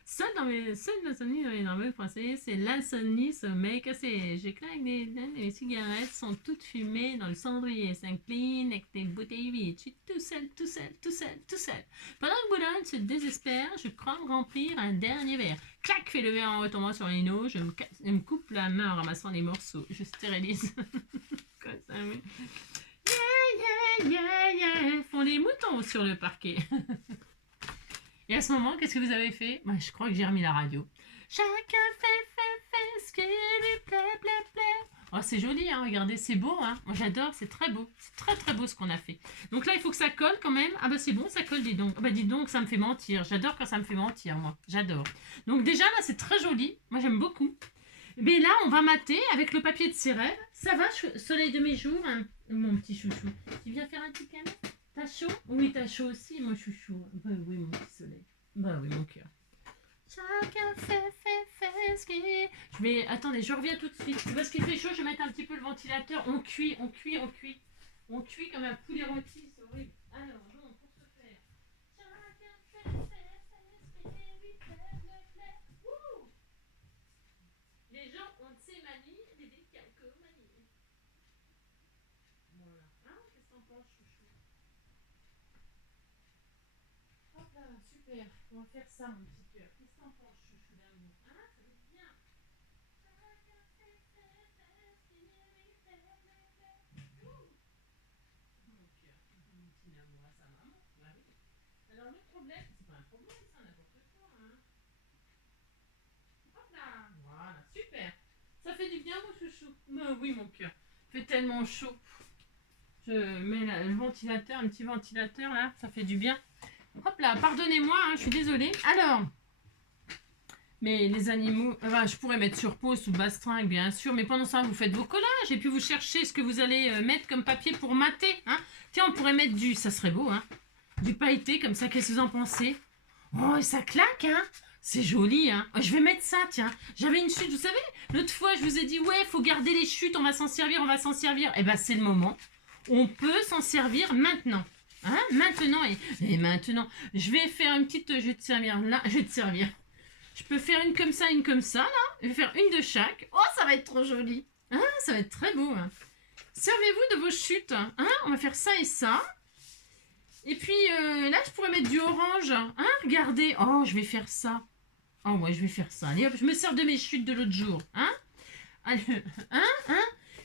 Seul l'insomnie dans les nerveux français, c'est l'insomnie sommeil cassé. Je claque des dents et les cigarettes sont toutes fumées dans le cendrier. S'incline avec des bouteilles vides. Je suis tout seul, tout seul, tout seul, tout seul. Pendant que Boulogne se désespère, je crois me remplir un dernier verre. Clac, fait le verre en retombant sur les nos. Je me coupe la main en ramassant les morceaux. Je stérilise. Comme ça, oui. Yeah, yeah, yeah. Font les moutons sur le parquet. Et à ce moment, qu'est-ce que vous avez fait? Moi, je crois que j'ai remis la radio. Chacun fait ce qui lui plaît, plaît, plaît. Oh, c'est joli, hein, regardez, c'est beau, hein. Moi, j'adore, c'est très beau. C'est très, très beau ce qu'on a fait. Donc là, il faut que ça colle quand même. Ah bah, c'est bon, ça colle, dis donc. Ah bah, dis donc, ça me fait mentir. J'adore quand ça me fait mentir, moi. J'adore. Donc déjà, là, c'est très joli. Moi, j'aime beaucoup. Mais là, on va mater avec le papier de ses rêves. Ça va, soleil de mes jours, hein, mon petit chouchou. Tu viens faire un petit câlin? T'as chaud? Oui, t'as chaud aussi, mon chouchou. Bah oui, mon petit soleil. Bah oui, mon cœur. Chacun fait ce qu'il... Je vais... Attendez, je reviens tout de suite. Parce qu'il fait chaud, je vais mettre un petit peu le ventilateur. On cuit. On cuit comme un poulet rôti, c'est horrible. Alors, donc, pour ce faire... Chacun fait ce qu'il lui plaît. Wouh! Les gens ont de ces manies, des décalcomanies. Voilà. Hein? Qu'est-ce que t'en penses, chouchou? Hop là, super. On va faire ça, mon petit cœur. Qu'est-ce que t'en penses, chouchou d'amour? Hein? Ça va être bien. Mon cœur, mon petit amour à sa maman. Bah oui. Alors le problème, c'est pas un problème, ça, n'importe quoi. Hein? Hop là. Voilà, super. Ça fait du bien, mon chouchou? Bah oui, mon cœur. Il fait tellement chaud. Je mets le ventilateur, un petit ventilateur là, ça fait du bien. Hop là, pardonnez-moi, hein, je suis désolée. Alors, mais les animaux, enfin, je pourrais mettre sur pause sous bastringue, bien sûr, mais pendant ça, vous faites vos collages et puis vous cherchez ce que vous allez mettre comme papier pour mater. Hein. Tiens, on pourrait mettre ça serait beau, hein, du pailleté comme ça, qu'est-ce que vous en pensez? Oh, et ça claque, hein. C'est joli, hein. Oh, je vais mettre ça, tiens. J'avais une chute, vous savez, l'autre fois, je vous ai dit, ouais, faut garder les chutes, on va s'en servir, on va s'en servir. Eh ben, c'est le moment. On peut s'en servir maintenant. Hein, maintenant et maintenant. Je vais faire une petite... Je vais te servir là. Je vais te servir. Je peux faire une comme ça, là. Je vais faire une de chaque. Oh, ça va être trop joli. Hein, ça va être très beau. Hein. Servez-vous de vos chutes. Hein, on va faire ça et ça. Et puis là, je pourrais mettre du orange. Hein, regardez. Oh, je vais faire ça. Oh, ouais, je vais faire ça. Allez, hop, je me sers de mes chutes de l'autre jour. Hein, hein.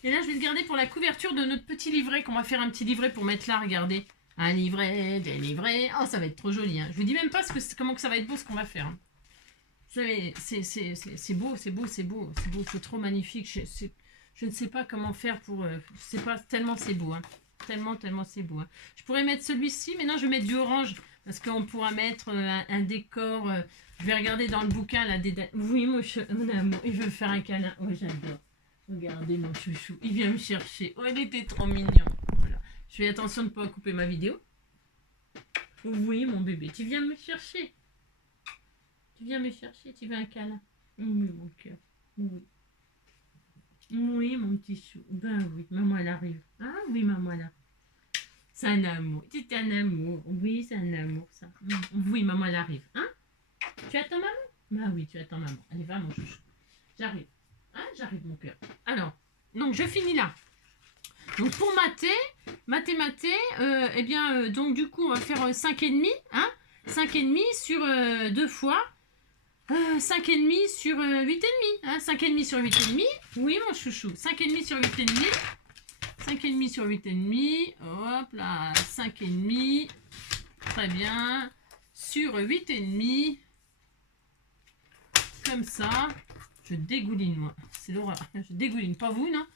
Et là, je vais le garder pour la couverture de notre petit livret, qu'on va faire un petit livret pour mettre là, regardez. Un livret, des livrets. Oh, ça va être trop joli. Hein. Je vous dis même pas comment que ça va être beau ce qu'on va faire. Hein. Vous savez, c'est beau, c'est trop magnifique. Je ne sais pas comment faire pour... je sais pas, tellement c'est beau. Hein. Tellement c'est beau. Hein. Je pourrais mettre celui-ci, mais non, je vais mettre du orange. Parce qu'on pourra mettre un décor. Je vais regarder dans le bouquin, là, oui, mon amour, il veut faire un câlin. Oh, j'adore. Regardez mon chouchou, il vient me chercher. Oh, il était trop mignon. Voilà. Je fais attention de ne pas couper ma vidéo. Oui, mon bébé, tu viens me chercher. Tu viens me chercher, tu veux un câlin. Oui, mon cœur. Oui. Oui, mon petit chou. Ben oui, maman, elle arrive. Ah oui, maman, elle arrive. C'est un amour. C'est un amour. Oui, c'est un amour, ça. Oui, maman, elle arrive. Hein? Tu attends maman? Bah oui, tu attends maman. Allez, va, mon chouchou. J'arrive. Hein, j'arrive, mon cœur. Alors, donc je finis là. Donc pour mater, eh bien, donc du coup, on va faire 5,5. Hein, 5,5 sur 2 fois 5,5 sur 8,5. Hein, 5,5 sur 8,5. Oui, mon chouchou. 5,5 sur 8,5. 5,5 sur 8,5. Hop là. 5,5. Très bien. Sur 8,5. Comme ça. Je dégouline, moi. C'est l'horreur. Je dégouline. Pas vous, non?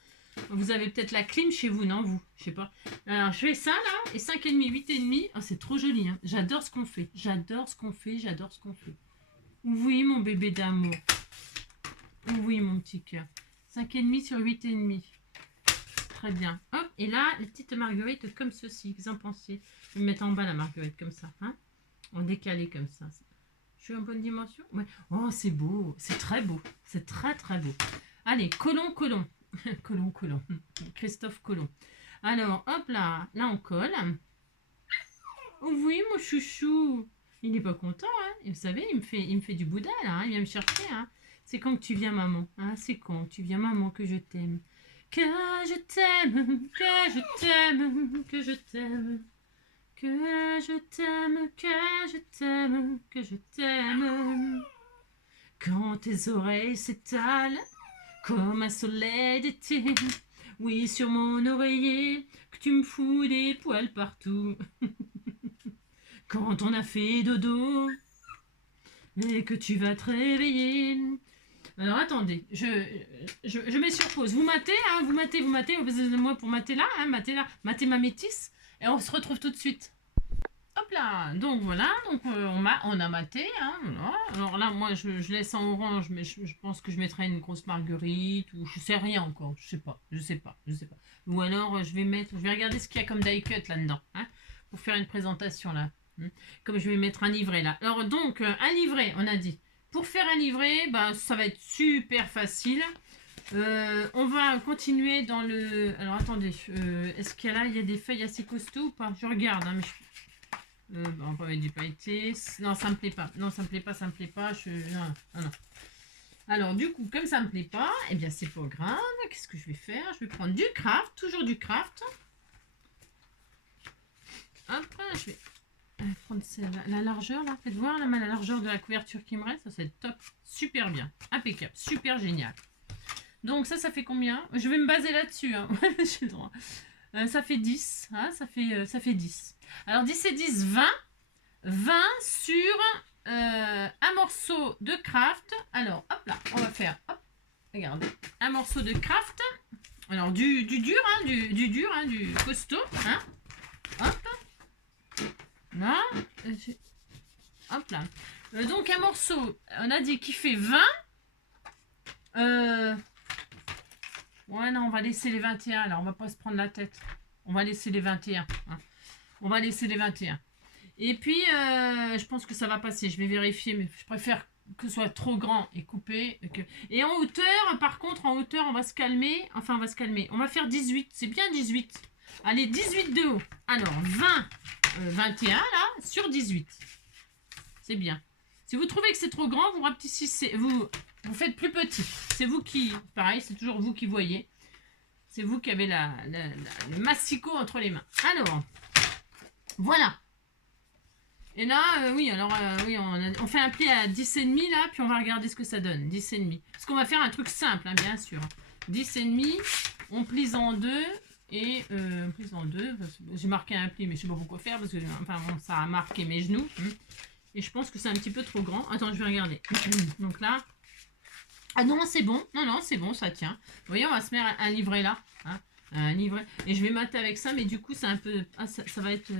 Vous avez peut-être la clim chez vous, non? Vous? Je sais pas. Alors, je fais ça, là. Et 5,5, 8,5. Oh, c'est trop joli. Hein. J'adore ce qu'on fait. J'adore ce qu'on fait. J'adore ce qu'on fait. Oui, mon bébé d'amour. Oui, mon petit cœur. 5,5 sur 8,5. Très bien. Hop. Et là, les petites marguerites comme ceci. Vous en pensez? Je vais mettre en bas la marguerite comme ça. Hein, en décalé comme ça. Je suis en bonne dimension? Ouais. Oh, c'est beau. C'est très beau. C'est très, très beau. Allez, Colomb. Colomb. Christophe Colomb. Alors, hop là. Là, on colle. Oh oui, mon chouchou. Il n'est pas content, hein. Et vous savez, il me fait du Bouddha, là. Hein. Il vient me chercher, hein. C'est quand que tu viens, maman. Hein. C'est quand que tu viens, maman, que je t'aime. Que je t'aime, que je t'aime, que je t'aime. Que je t'aime, que je t'aime, que je t'aime. Quand tes oreilles s'étalent comme un soleil d'été. Oui, sur mon oreiller, que tu me fous des poils partout. Quand on a fait dodo et que tu vas te réveiller. Alors attendez, je mets sur pause. Vous matez, hein, vous matez. Vous avez de moi pour mater là, hein, matez ma métisse. Et on se retrouve tout de suite. Hop là, donc voilà, donc on a maté. Hein, voilà. Alors là, moi je laisse en orange, mais je pense que je mettrai une grosse marguerite ou je sais rien encore, je sais pas. Ou alors je vais regarder ce qu'il y a comme die cut là-dedans, hein, pour faire une présentation là. Comme je vais mettre un livret là. Alors donc un livret, on a dit. Pour faire un livret, bah, ça va être super facile. On va continuer dans le... Alors attendez, est-ce qu'il y a là, il y a des feuilles assez costauds ou pas? Je regarde, hein, mais on va mettre du pailleté. Non, ça me plaît pas. Non, ça me plaît pas. Non. Alors du coup, comme ça me plaît pas, eh bien c'est pas grave. Qu'est-ce que je vais faire? Je vais prendre du craft, toujours du craft. Hop, je vais prendre la largeur là. Faites voir la largeur de la couverture qui me reste. Ça c'est top. Super bien. Impeccable. Super génial. Donc ça fait combien? Je vais me baser là-dessus. Hein. J'ai le droit. Ça fait 10. Hein, ça fait 10. Alors 10 et 10, 20. 20 sur un morceau de craft. Alors, hop là, on va faire, hop, regardez, un morceau de craft. Alors, du dur, hein, du dur, hein, du costaud. Hein. Hop. Là. Hop là. Donc, un morceau, on a dit qu'il fait 20. Ouais, non, on va laisser les 21. Là, on va pas se prendre la tête. On va laisser les 21. Hein. On va laisser les 21. Et puis, je pense que ça va passer. Je vais vérifier, mais je préfère que ce soit trop grand et coupé. Et en hauteur, par contre, en hauteur, on va se calmer. Enfin, on va se calmer. On va faire 18. C'est bien 18. Allez, 18 de haut. Alors, 20, 21, là, sur 18. C'est bien. Si vous trouvez que c'est trop grand, vous rapetissez. Vous faites plus petit. C'est vous qui... Pareil, c'est toujours vous qui voyez. C'est vous qui avez le massicot entre les mains. Alors, voilà. Et là, oui, alors, oui, on fait un pli à 10,5 là, puis on va regarder ce que ça donne. 10,5. Parce qu'on va faire un truc simple, hein, bien sûr. 10,5, on plie en deux, et plie en deux. J'ai marqué un pli, mais je sais pas pourquoi faire, parce que enfin, bon, ça a marqué mes genoux. Et je pense que c'est un petit peu trop grand. Attends, je vais regarder. Donc là. Ah non, c'est bon. Non, c'est bon, ça tient. Vous voyez, on va se mettre un livret là. Hein, un livret. Et je vais mater avec ça, mais du coup, c'est un peu. Ah, ça va être.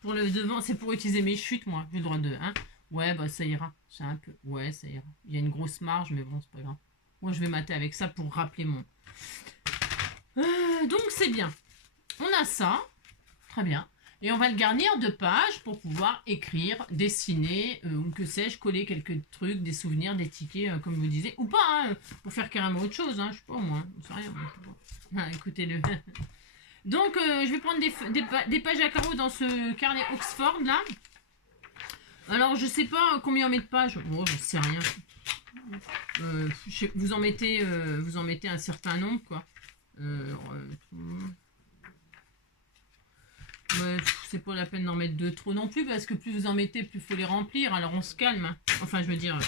Pour le devant, c'est pour utiliser mes chutes, moi. J'ai le droit de. Hein. Ouais, bah ça ira. C'est un peu. Ouais, ça ira. Il y a une grosse marge, mais bon, c'est pas grave. Moi, je vais mater avec ça pour rappeler mon. Donc, c'est bien. On a ça. Très bien. Et on va le garnir de pages pour pouvoir écrire, dessiner, ou que sais-je, coller quelques trucs, des souvenirs, des tickets, comme vous disiez. Ou pas, hein, pour faire carrément autre chose. Hein, je sais pas, moi. Je sais rien. Ah, écoutez-le. Donc, je vais prendre des pages à carreaux dans ce carnet Oxford, là. Alors, je sais pas combien on met de pages. Oh, je sais rien. Vous en mettez un certain nombre, quoi. Ouais, c'est pas la peine d'en mettre de trop non plus, parce que plus vous en mettez, plus il faut les remplir. Alors on se calme. Hein. Enfin, je veux dire,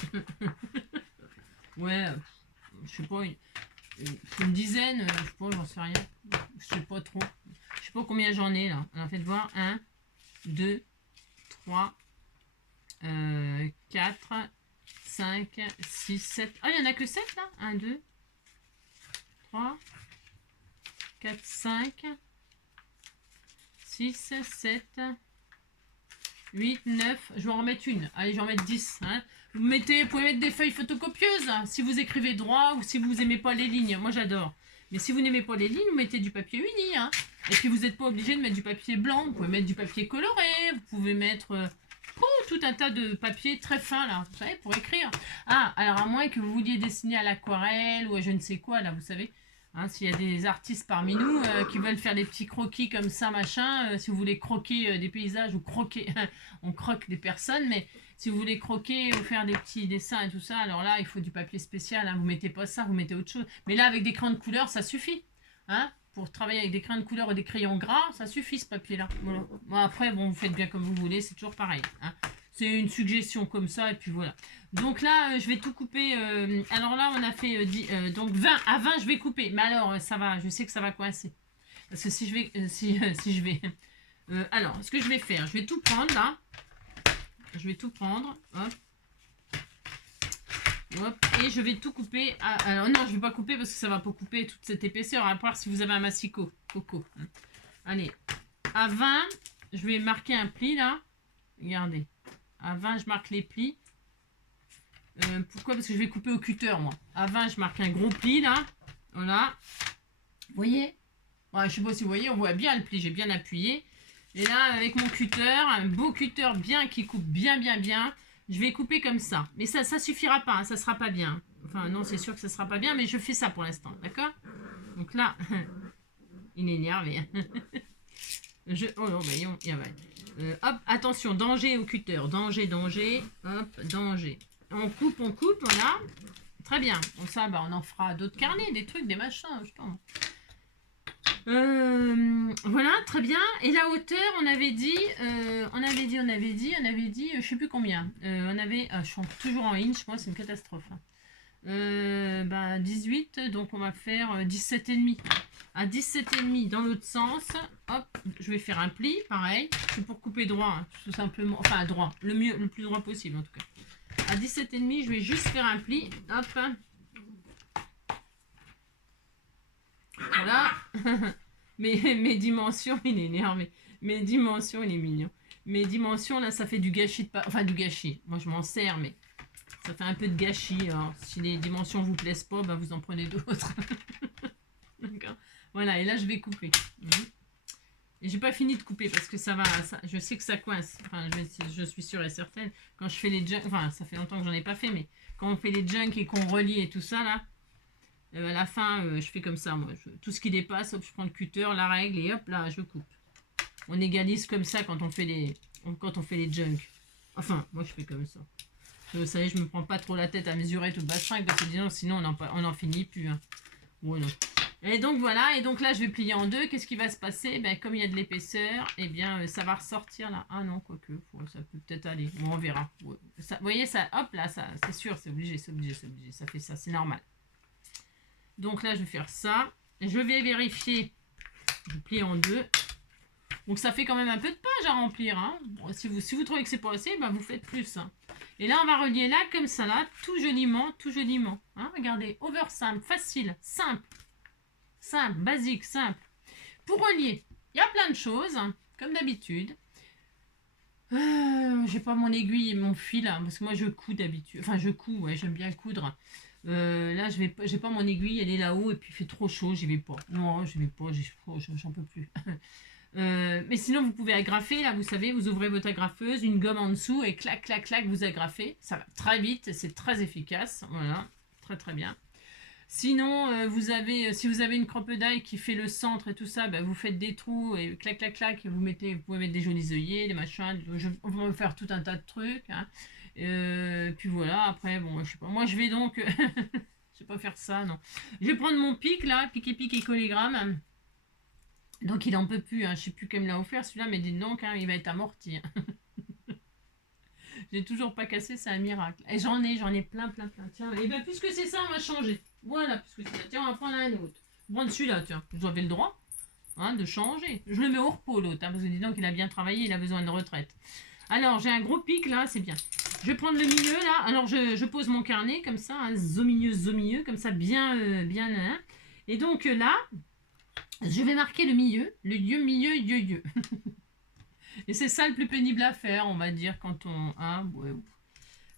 ouais, je sais pas, une dizaine, je sais pas, j'en sais rien. Je sais pas trop. Je sais pas combien j'en ai là. Alors faites voir, 1, 2, 3, 4, 5, 6, 7. Ah, il y en a que 7 là. 1, 2, 3, 4, 5, 6, 7, 8, 9. Je vais en remettre une. Allez, je vais en mettre 10. Hein. Vous pouvez mettre des feuilles photocopieuses hein, si vous écrivez droit ou si vous aimez pas les lignes. Moi, j'adore. Mais si vous n'aimez pas les lignes, vous mettez du papier uni. Hein. Et puis, vous n'êtes pas obligé de mettre du papier blanc. Vous pouvez mettre du papier coloré. Vous pouvez mettre tout un tas de papier très fin, là. Vous savez, pour écrire. Ah, alors à moins que vous vouliez dessiner à l'aquarelle ou à je ne sais quoi, là, vous savez. Hein, s'il y a des artistes parmi nous qui veulent faire des petits croquis comme ça, machin, si vous voulez croquer des paysages ou croquer, on croque des personnes, mais si vous voulez croquer ou faire des petits dessins et tout ça, alors là, il faut du papier spécial. Hein, vous mettez pas ça, vous mettez autre chose. Mais là, avec des crayons de couleur, ça suffit. Hein, pour travailler avec des crayons de couleur et des crayons gras, ça suffit ce papier-là. Voilà. Bon, après, bon, vous faites bien comme vous voulez, c'est toujours pareil. Hein. C'est une suggestion comme ça, et puis voilà. Donc là, je vais tout couper. Alors là, on a fait donc 20 à 20, je vais couper. Mais alors, ça va, je sais que ça va coincer. Parce que si je vais. Si je vais. Alors, ce que je vais faire, je vais tout prendre là. Je vais tout prendre. Hop. Hop. Et je vais tout couper. Alors non, je vais pas couper parce que ça va pas couper toute cette épaisseur. À part si vous avez un massicot. Coco. Allez. À 20, je vais marquer un pli là. Regardez. À 20, je marque les plis. Pourquoi? Parce que je vais couper au cutter, moi. À 20, je marque un gros pli, là. Voilà. Vous voyez? Ouais, je sais pas si vous voyez, on voit bien le pli. J'ai bien appuyé. Et là, avec mon cutter, un beau cutter bien qui coupe bien, bien, bien, je vais couper comme ça. Mais ça suffira pas, hein, ça sera pas bien. Enfin, non, c'est sûr que ça sera pas bien, mais je fais ça pour l'instant, d'accord? Donc là, il est énervé. Oh non, hop, attention, danger au cutter. Danger, danger. Hop, danger. On coupe, voilà. Très bien. Bon, ça, on en fera d'autres carnets, des trucs, des machins, je pense. Voilà, très bien. Et la hauteur, on avait dit, je sais plus combien. Je suis toujours en inch, moi, c'est une catastrophe. 18, donc on va faire 17,5. À 17,5 dans l'autre sens, hop, je vais faire un pli, pareil. C'est pour couper droit, hein, tout simplement. Enfin, droit, le plus droit possible en tout cas. À 17,5, je vais juste faire un pli, hop. Voilà. mes dimensions, il est énervé. Mes dimensions, il est mignon. Mes dimensions, là, ça fait du gâchis Enfin, du gâchis. Moi, je m'en sers, mais ça fait un peu de gâchis. Alors, si les dimensions vous plaisent pas, vous en prenez d'autres. D'accord. Voilà, et là, je vais couper. Et j'ai pas fini de couper parce que je sais que ça coince. Enfin, je suis sûre et certaine. Quand je fais les junks, enfin, ça fait longtemps que j'en ai pas fait, mais quand on fait les junks et qu'on relie et tout ça, là, à la fin, je fais comme ça, moi. Tout ce qui dépasse, hop, je prends le cutter, la règle, et hop, là, je coupe. On égalise comme ça quand on fait les junks. Enfin, moi, je fais comme ça. Vous savez, je me prends pas trop la tête à mesurer tout le bassin, parce que sinon, on n'en finit plus. Hein. Ouais, non. Et donc, voilà. Et donc là, je vais plier en deux. Qu'est-ce qui va se passer? Comme il y a de l'épaisseur, ça va ressortir là. Ah non, quoique, ça peut peut-être aller. Bon, on verra. Ouais. Ça, vous voyez, ça, hop, là, ça, c'est sûr, c'est obligé. Ça fait ça, c'est normal. Donc là, je vais faire ça. Je vais vérifier. Je plie en deux. Donc ça fait quand même un peu de page à remplir. Hein. Bon, si vous trouvez que c'est pas assez, vous faites plus. Hein. Et là, on va relier là, comme ça, là, tout joliment, tout joliment. Hein, regardez, over simple, facile, simple, basique, simple. Pour relier, il y a plein de choses, hein, comme d'habitude. J'ai pas mon aiguille et mon fil, hein, parce que moi je couds d'habitude. Enfin, je couds, ouais, j'aime bien coudre. Là, j'ai pas mon aiguille, elle est là-haut, et puis il fait trop chaud, j'y vais pas. Non, j'y vais pas, j'en peux plus. Mais sinon, vous pouvez agrafer, là, vous savez, vous ouvrez votre agrafeuse, une gomme en dessous, et clac, clac, clac, vous agrafez. Ça va très vite, c'est très efficace. Voilà, très très bien. Sinon, si vous avez une cropedaille qui fait le centre et tout ça, vous faites des trous et clac, clac, clac, et vous pouvez mettre des jolis œillets, des machins, on va faire tout un tas de trucs. Hein. Puis voilà, après, bon, je sais pas. Moi, je vais donc... je vais pas faire ça, non. Je vais prendre mon pic, là, pic et colligramme. Donc il en peut plus, hein. Je sais plus qui me l'a offert celui-là, mais dites donc, hein, il va être amorti, hein. J'ai toujours pas cassé, c'est un miracle. Et j'en ai plein, plein, plein. Tiens, et bien puisque c'est ça, on va changer. Voilà, puisque c'est ça. Tiens, on va prendre un autre. On va prendre celui-là, tiens. Vous avez le droit, hein, de changer. Je le mets au repos, l'autre, hein, parce que dis donc, il a bien travaillé, il a besoin de retraite. Alors, j'ai un gros pic, là, c'est bien. Je vais prendre le milieu, là. Alors, je pose mon carnet, comme ça, hein, zo milieu, comme ça, bien, bien, hein. Et donc, là, je vais marquer le milieu, milieu, yeux. Et c'est ça le plus pénible à faire, on va dire, quand on... Ah, ouais.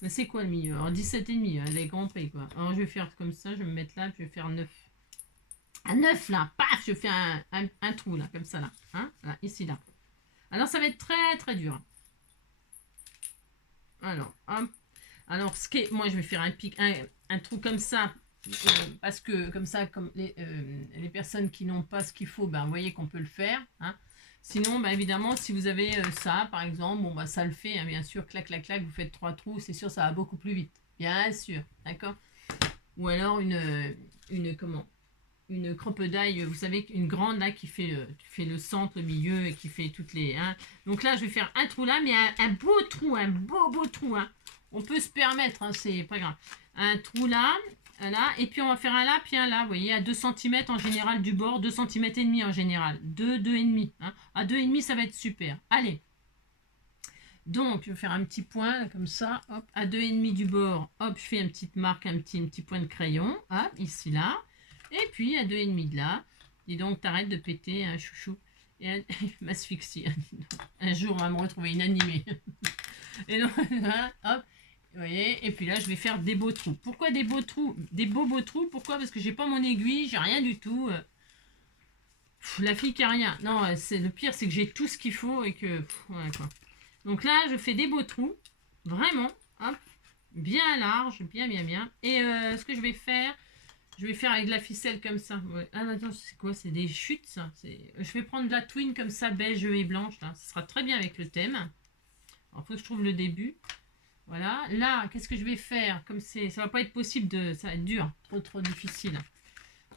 Mais c'est quoi le milieu? Alors 17,5, hein, les grands prix, quoi. Alors je vais faire comme ça, je vais me mettre là, puis je vais faire 9. Un 9 là, paf, je fais un trou là, comme ça là. Hein, là, ici là. Alors ça va être très très dur. Alors, hop. Alors, moi je vais faire un pic, un trou comme ça. Parce que comme ça, comme les personnes qui n'ont pas ce qu'il faut, ben, vous voyez qu'on peut le faire. Hein. Sinon, ben, évidemment, si vous avez ça, par exemple, bon, ben, ça le fait, hein, bien sûr, clac, clac, clac, vous faites 3 trous, c'est sûr, ça va beaucoup plus vite. Bien sûr, d'accord. Ou alors comment une crocodile, vous savez, une grande là qui fait le centre, le milieu et qui fait toutes les... Hein. Donc là, je vais faire un trou là, mais un beau trou, un beau trou. Hein. On peut se permettre, hein, c'est pas grave. Un trou là, là, et puis on va faire un là, puis un là, vous voyez, à 2 cm en général du bord, 2 cm et demi en général. 2,5. Hein. À 2,5, ça va être super. Allez. Donc, je vais faire un petit point, là, comme ça, hop, à 2,5 du bord, hop, je fais une petite marque, un petit point de crayon, hop, ici, là. Et puis, à 2,5 de là, dis donc, t'arrêtes de péter, hein, chouchou. Et m'asphyxie, hein, un jour, on va me retrouver inanimée. Et donc, là, hop, vous voyez, et puis là, je vais faire des beaux trous. Pourquoi des beaux trous? Des beaux trous, pourquoi? Parce que j'ai pas mon aiguille, j'ai rien du tout. La fille qui a rien. Non, le pire, c'est que j'ai tout ce qu'il faut et que... voilà, quoi. Donc là, je fais des beaux trous, vraiment, hop, bien large, bien, bien, bien. Et ce que je vais faire avec de la ficelle comme ça. Ouais. Ah, attends, c'est quoi? C'est des chutes, ça. Je vais prendre de la twine comme ça, beige et blanche, là. Ça sera très bien avec le thème. Alors, il faut que je trouve le début. Voilà. Là, qu'est-ce que je vais faire? Comme ça va pas être possible de... Ça va être dur, trop difficile.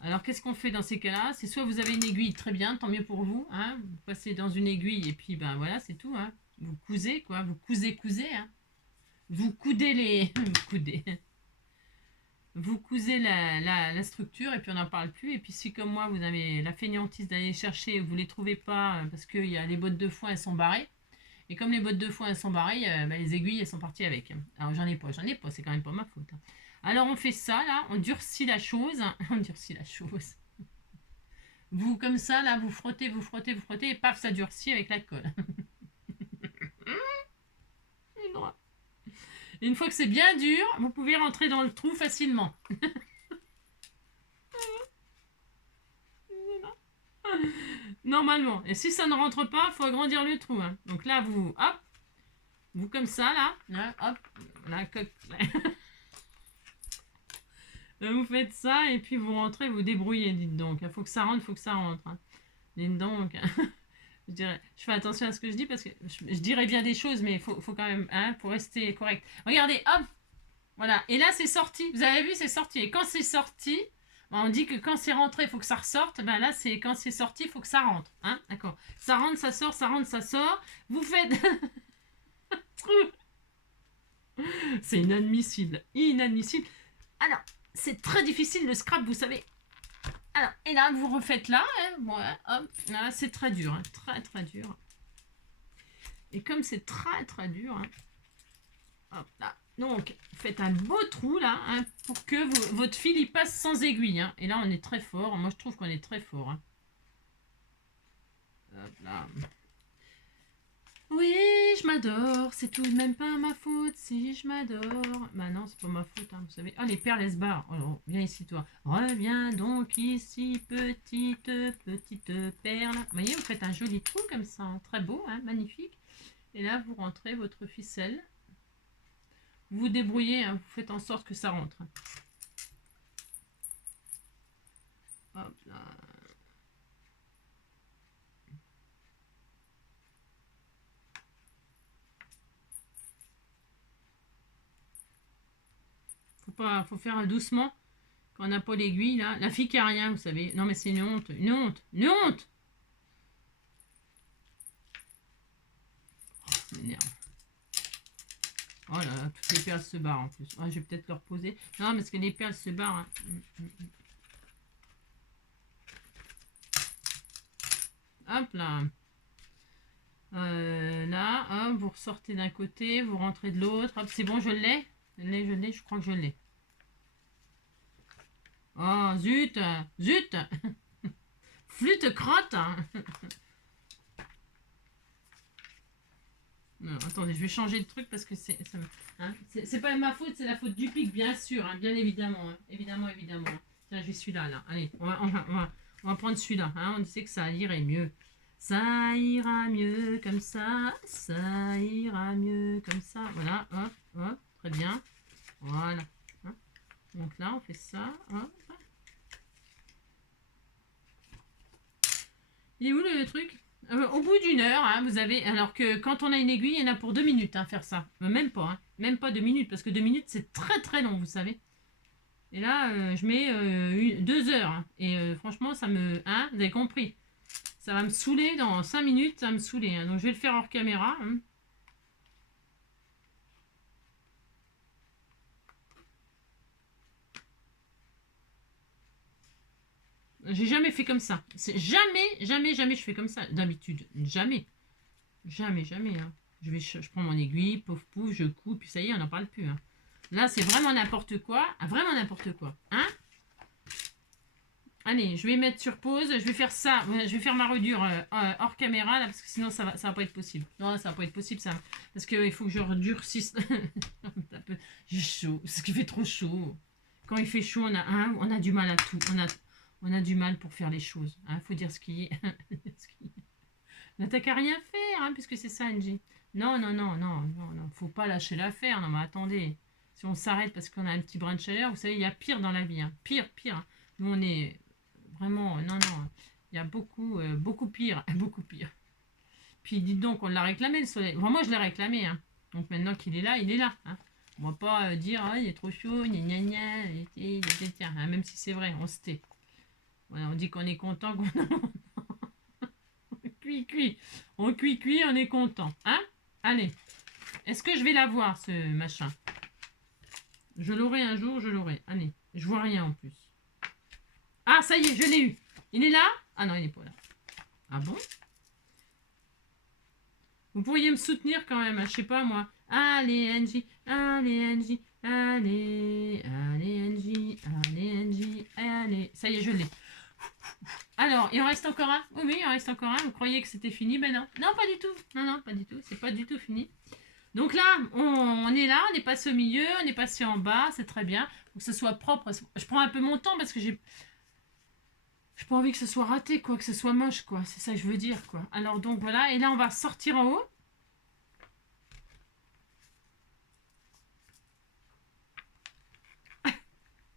Alors, qu'est-ce qu'on fait dans ces cas-là? C'est soit vous avez une aiguille, très bien, tant mieux pour vous. Hein, vous passez dans une aiguille et puis, ben voilà, c'est tout. Hein. Vous cousez, quoi. Vous cousez, hein. Vous coudez les... Vous cousez la structure et puis on n'en parle plus. Et puis si comme moi, vous avez la fainéantise d'aller chercher, vous ne les trouvez pas parce que les bottes de foin, elles sont barrées. Et comme les bottes de foin, elles sont barrées, les aiguilles, elles sont parties avec. Alors j'en ai pas, c'est quand même pas ma faute. Hein. Alors on fait ça, là, on durcit la chose. On durcit la chose. Vous, comme ça, là, vous frottez, et paf, ça durcit avec la colle. Et une fois que c'est bien dur, vous pouvez rentrer dans le trou facilement. Normalement. Et si ça ne rentre pas, il faut agrandir le trou. Hein. Donc là, vous comme ça, là hop, là, vous faites ça et puis vous rentrez, vous débrouillez, dites donc. Il faut que ça rentre, Hein. Dites donc. je fais attention à ce que je dis parce que je dirais bien des choses, mais il faut quand même, hein, pour rester correct. Regardez, hop, voilà. Et là, c'est sorti. Vous avez vu, c'est sorti. Et quand c'est sorti, on dit que quand c'est rentré, il faut que ça ressorte. Ben là, c'est quand c'est sorti, il faut que ça rentre. Hein, d'accord. Ça rentre, ça sort, ça rentre, ça sort. Vous faites... c'est inadmissible. Inadmissible. Alors, c'est très difficile le scrap, vous savez. Alors, et là, vous refaites là. Hein, voilà, hop. Là, c'est très dur. Hein, très, très dur. Et comme c'est très, très dur... Hein, hop, là. Donc, faites un beau trou là, hein, pour que votre fil y passe sans aiguille. Hein. Et là, on est très fort. Moi, je trouve qu'on est très fort. Hein. Hop là. Oui, je m'adore. C'est tout de même pas ma faute si je m'adore. Bah non, c'est pas ma faute, hein, vous savez. Ah, les perles, elles se barrent. Oh, viens ici, toi. Reviens donc ici, petite perle. Vous voyez, vous faites un joli trou comme ça. Hein. Très beau, hein, magnifique. Et là, vous rentrez votre ficelle. Vous vous débrouillez, hein, vous faites en sorte que ça rentre. Hop là. Faut faire doucement quand on n'a pas l'aiguille là. La fille qui a rien, vous savez. Non mais c'est une honte, une honte, une honte. Ça m'énerve. Oh là là, toutes les perles se barrent en plus. Oh, je vais peut-être leur poser. Non, parce que les perles se barrent. Hein. Hop là. Là, hop, vous ressortez d'un côté, vous rentrez de l'autre. Hop, c'est bon, je l'ai. Je crois que je l'ai. Oh, zut. Zut. Flûte crotte. Non, attendez, je vais changer de truc parce que hein, c'est pas ma faute, c'est la faute du pic, bien sûr, hein, bien évidemment. Hein, évidemment. Hein. Tiens, je vais celui-là, là. Allez, on va prendre celui-là. Hein, on disait que ça irait mieux. Ça ira mieux comme ça. Ça ira mieux comme ça. Voilà, hop, très bien. Voilà. Hein. Donc là, on fait ça. Hop. Il est où le truc? Au bout d'une heure, hein, vous avez. Alors que quand on a une aiguille, il y en a pour 2 minutes, hein, faire ça. Même pas, hein. Même pas 2 minutes, parce que 2 minutes, c'est très très long, vous savez. Et là, je mets 2 heures. Hein, et franchement, ça me. Hein, vous avez compris. Ça va me saouler dans 5 minutes, ça va me saouler. Hein, donc je vais le faire hors caméra. Hein. J'ai jamais fait comme ça. Jamais je fais comme ça. D'habitude, jamais. Jamais. Hein. Je prends mon aiguille, pouf, je coupe, puis ça y est, on n'en parle plus. Hein. Là, c'est vraiment n'importe quoi. Vraiment n'importe quoi. Hein? Allez, je vais mettre sur pause. Je vais faire ça. Je vais faire ma redure hors caméra, là, parce que sinon, ça va pas être possible. Non, ça va pas être possible, ça. Parce qu'il faut que je redurcisse. J'ai chaud. Parce qu'il fait trop chaud. Quand il fait chaud, on a du mal à tout. On a du mal pour faire les choses. Hein, faut dire ce qui est. T'as qu'à rien faire, hein, puisque c'est ça, Angie. Non. Faut pas lâcher l'affaire. Non, mais attendez. Si on s'arrête parce qu'on a un petit brin de chaleur, vous savez, il y a pire dans la vie. Hein. Pire. Hein. Nous, on est vraiment. Non. Il y a beaucoup pire. Beaucoup pire. Puis dites donc, on l'a réclamé le soleil. Enfin, moi, je l'ai réclamé. Hein. Donc maintenant qu'il est là, il est là. Hein. On va pas dire, ah, il est trop chaud, gna, hein, même si c'est vrai, on se tait. Voilà, on dit qu'on est content qu'on cuit. On cuit, on est content. Hein? Allez. Est-ce que je vais l'avoir, ce machin? Je l'aurai un jour, je l'aurai. Allez. Je vois rien en plus. Ah, ça y est, je l'ai eu. Il est là? Ah non, il n'est pas là. Ah bon? Vous pourriez me soutenir quand même, je sais pas moi. Allez, Angie. Allez, Angie. Ça y est, je l'ai. Alors, il en reste encore un? Oui, il en reste encore un. Vous croyez que c'était fini? Ben non. Non, pas du tout. Non, pas du tout. C'est pas du tout fini. Donc là, on est là, on est passé au milieu, on est passé en bas, c'est très bien. Faut que ce soit propre. Je prends un peu mon temps parce que j'ai pas envie que ce soit raté, quoi, que ce soit moche, quoi. C'est ça que je veux dire, quoi. Alors donc voilà, et là on va sortir en haut.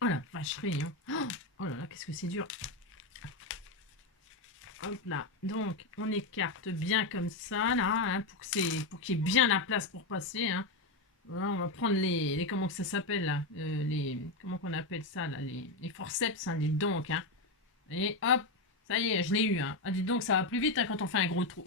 Oh la vacherie, hein. Oh là là, qu'est-ce que c'est dur. Hop là, donc on écarte bien comme ça, là, hein, pour qu'il y ait bien la place pour passer, hein. Voilà, on va prendre les comment que ça s'appelle, là, comment qu'on appelle ça, là, les forceps, hein, les donks, hein. Et hop, ça y est, je l'ai eu, hein. Ah, dis donc, ça va plus vite, hein, quand on fait un gros trou.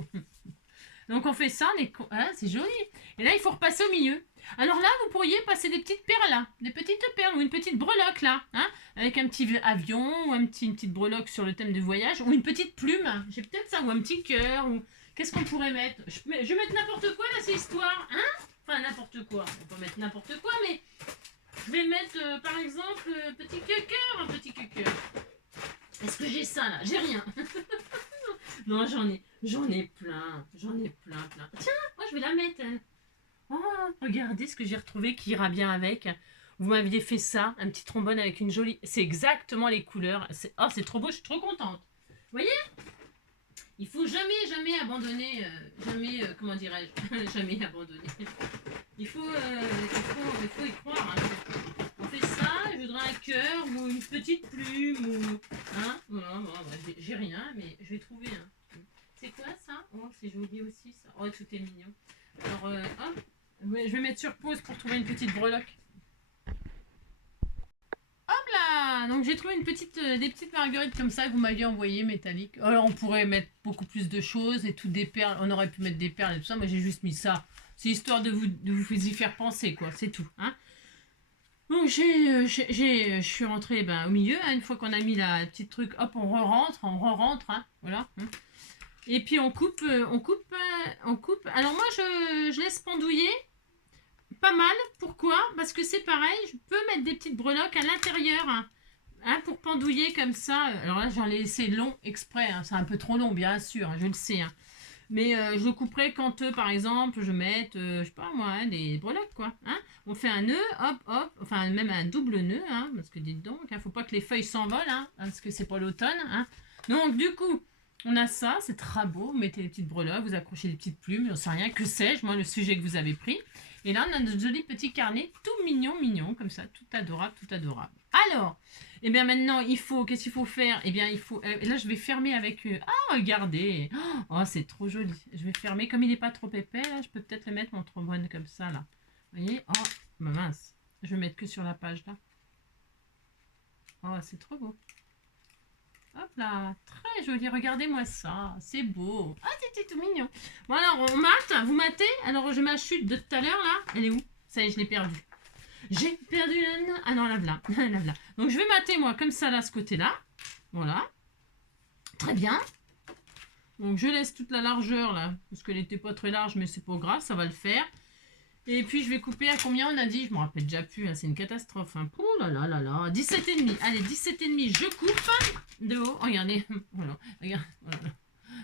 Donc on fait ça, hein, c'est joli. Et là, il faut repasser au milieu. Alors là, vous pourriez passer des petites perles là, des petites perles ou une petite breloque là, hein, avec un petit avion ou une petite breloque sur le thème de voyage ou une petite plume. J'ai peut-être ça ou un petit cœur ou qu'est-ce qu'on pourrait mettre? Je vais mettre n'importe quoi là, c'est histoire, hein? Enfin n'importe quoi. On peut mettre n'importe quoi, mais je vais mettre par exemple un petit cœur. Est-ce que j'ai ça là? J'ai rien. Non, j'en ai plein. Tiens, moi je vais la mettre. Oh, regardez ce que j'ai retrouvé qui ira bien avec. Vous m'aviez fait ça, un petit trombone avec une jolie. C'est exactement les couleurs. C'est trop beau, je suis trop contente. Vous voyez? Il faut jamais abandonner. Comment dirais-je? Jamais abandonner. Il faut y croire. Hein. On fait ça, je voudrais un cœur ou une petite plume ou. Hein? Voilà, j'ai rien, mais je vais trouver un. C'est quoi ça? Oh, c'est joli aussi ça. Oh, tout est mignon. Alors, hop, je vais mettre sur pause pour trouver une petite breloque. Hop là! Donc j'ai trouvé des petites marguerites comme ça que vous m'aviez envoyées métalliques. Alors on pourrait mettre beaucoup plus de choses et tout des perles. On aurait pu mettre des perles et tout ça. Moi j'ai juste mis ça C'est histoire de vous y faire penser, quoi. C'est tout. Hein. Donc je suis rentrée au milieu. Hein, une fois qu'on a mis la petite truc, hop, on re-rentre. Hein, voilà. Hein. Et puis on coupe. Alors moi, je laisse pendouiller. Pas mal. Pourquoi? Parce que c'est pareil. Je peux mettre des petites breloques à l'intérieur. Hein, pour pendouiller comme ça. Alors là, j'en ai laissé long exprès. Hein, c'est un peu trop long, bien sûr. Hein, je le sais. Hein. Mais je le couperai quand, par exemple, je mette, je sais pas moi, hein, des breloques, quoi. Hein. On fait un nœud, hop, enfin même un double nœud, hein, parce que dites donc, faut pas que les feuilles s'envolent, hein, parce que c'est pas l'automne. Hein. Donc du coup, on a ça, c'est très beau. Vous mettez les petites breloques, vous accrochez des petites plumes, j'en sais rien, que sais-je, moi, le sujet que vous avez pris. Et là, on a notre joli petit carnet, tout mignon, comme ça, tout adorable. Alors, et bien maintenant, qu'est-ce qu'il faut faire? Eh bien, il faut, là, je vais fermer avec, regardez, oh, c'est trop joli. Je vais fermer, comme il n'est pas trop épais, là, je peux peut-être le mettre mon trombone comme ça, là. Vous voyez? Oh, bah mince, je vais mettre que sur la page, là. Oh, c'est trop beau. Hop là, très joli, regardez-moi ça, c'est beau. Ah, c'était tout mignon. Bon alors, on mate, vous matez. Alors, je ma chute de tout à l'heure, là. Elle est où? Ça y est, je l'ai perdue. J'ai perdu la... Ah non, la v'là. Donc, je vais mater, moi, comme ça, là, ce côté-là. Voilà. Très bien. Donc, je laisse toute la largeur, là. Parce qu'elle n'était pas très large, mais c'est pas grave, ça va le faire. Et puis, je vais couper à combien on a dit? Je me rappelle déjà plus, hein, c'est une catastrophe. Hein. Oh là là là là. 17,5. Allez, 17,5, je coupe de haut. Regardez. Voilà. Regarde. Voilà.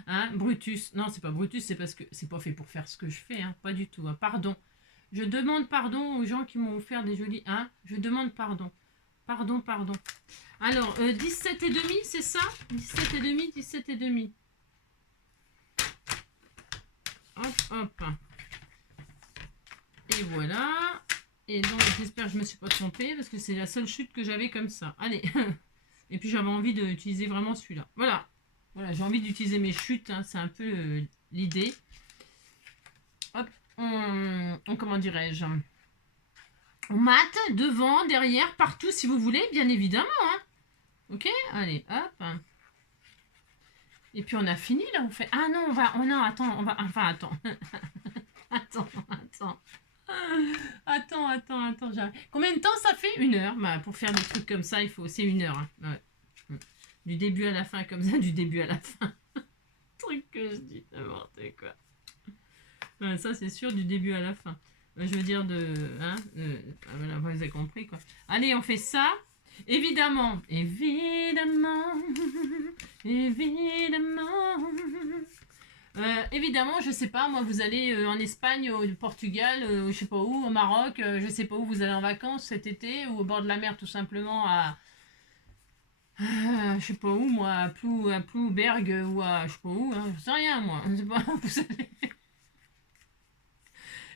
Hein, Brutus. Non, c'est pas Brutus, c'est parce que c'est pas fait pour faire ce que je fais. Hein. Pas du tout. Hein. Pardon. Je demande pardon aux gens qui m'ont offert des jolis... Hein. Je demande pardon. Pardon. Alors, 17,5, c'est ça? 17,5. Hop. Et voilà. Et donc, j'espère que je ne me suis pas trompée parce que c'est la seule chute que j'avais comme ça. Allez. Et puis, j'avais envie d'utiliser vraiment celui-là. Voilà, j'ai envie d'utiliser mes chutes. Hein, c'est un peu l'idée. Hop. Comment dirais-je? On mate devant, derrière, partout si vous voulez, bien évidemment. Hein. Ok? Allez, hop. Et puis, on a fini là. On fait... Ah non, attends. Attends, j'arrive. Combien de temps ça fait? 1 heure. Bah, pour faire des trucs comme ça, il faut aussi 1 heure. Hein. Ouais. Du début à la fin, comme ça, du début à la fin. Truc que je dis, n'importe quoi. Ouais, ça, c'est sûr, du début à la fin. Je veux dire, voilà, vous avez compris, quoi. Allez, on fait ça. Évidemment. Évidemment, je sais pas, moi vous allez en Espagne, au Portugal, je sais pas où, au Maroc, je sais pas où vous allez en vacances cet été, ou au bord de la mer tout simplement je sais pas où, moi, à Plouberg, ou à je sais pas où, hein, je sais rien moi, je sais pas, vous allez...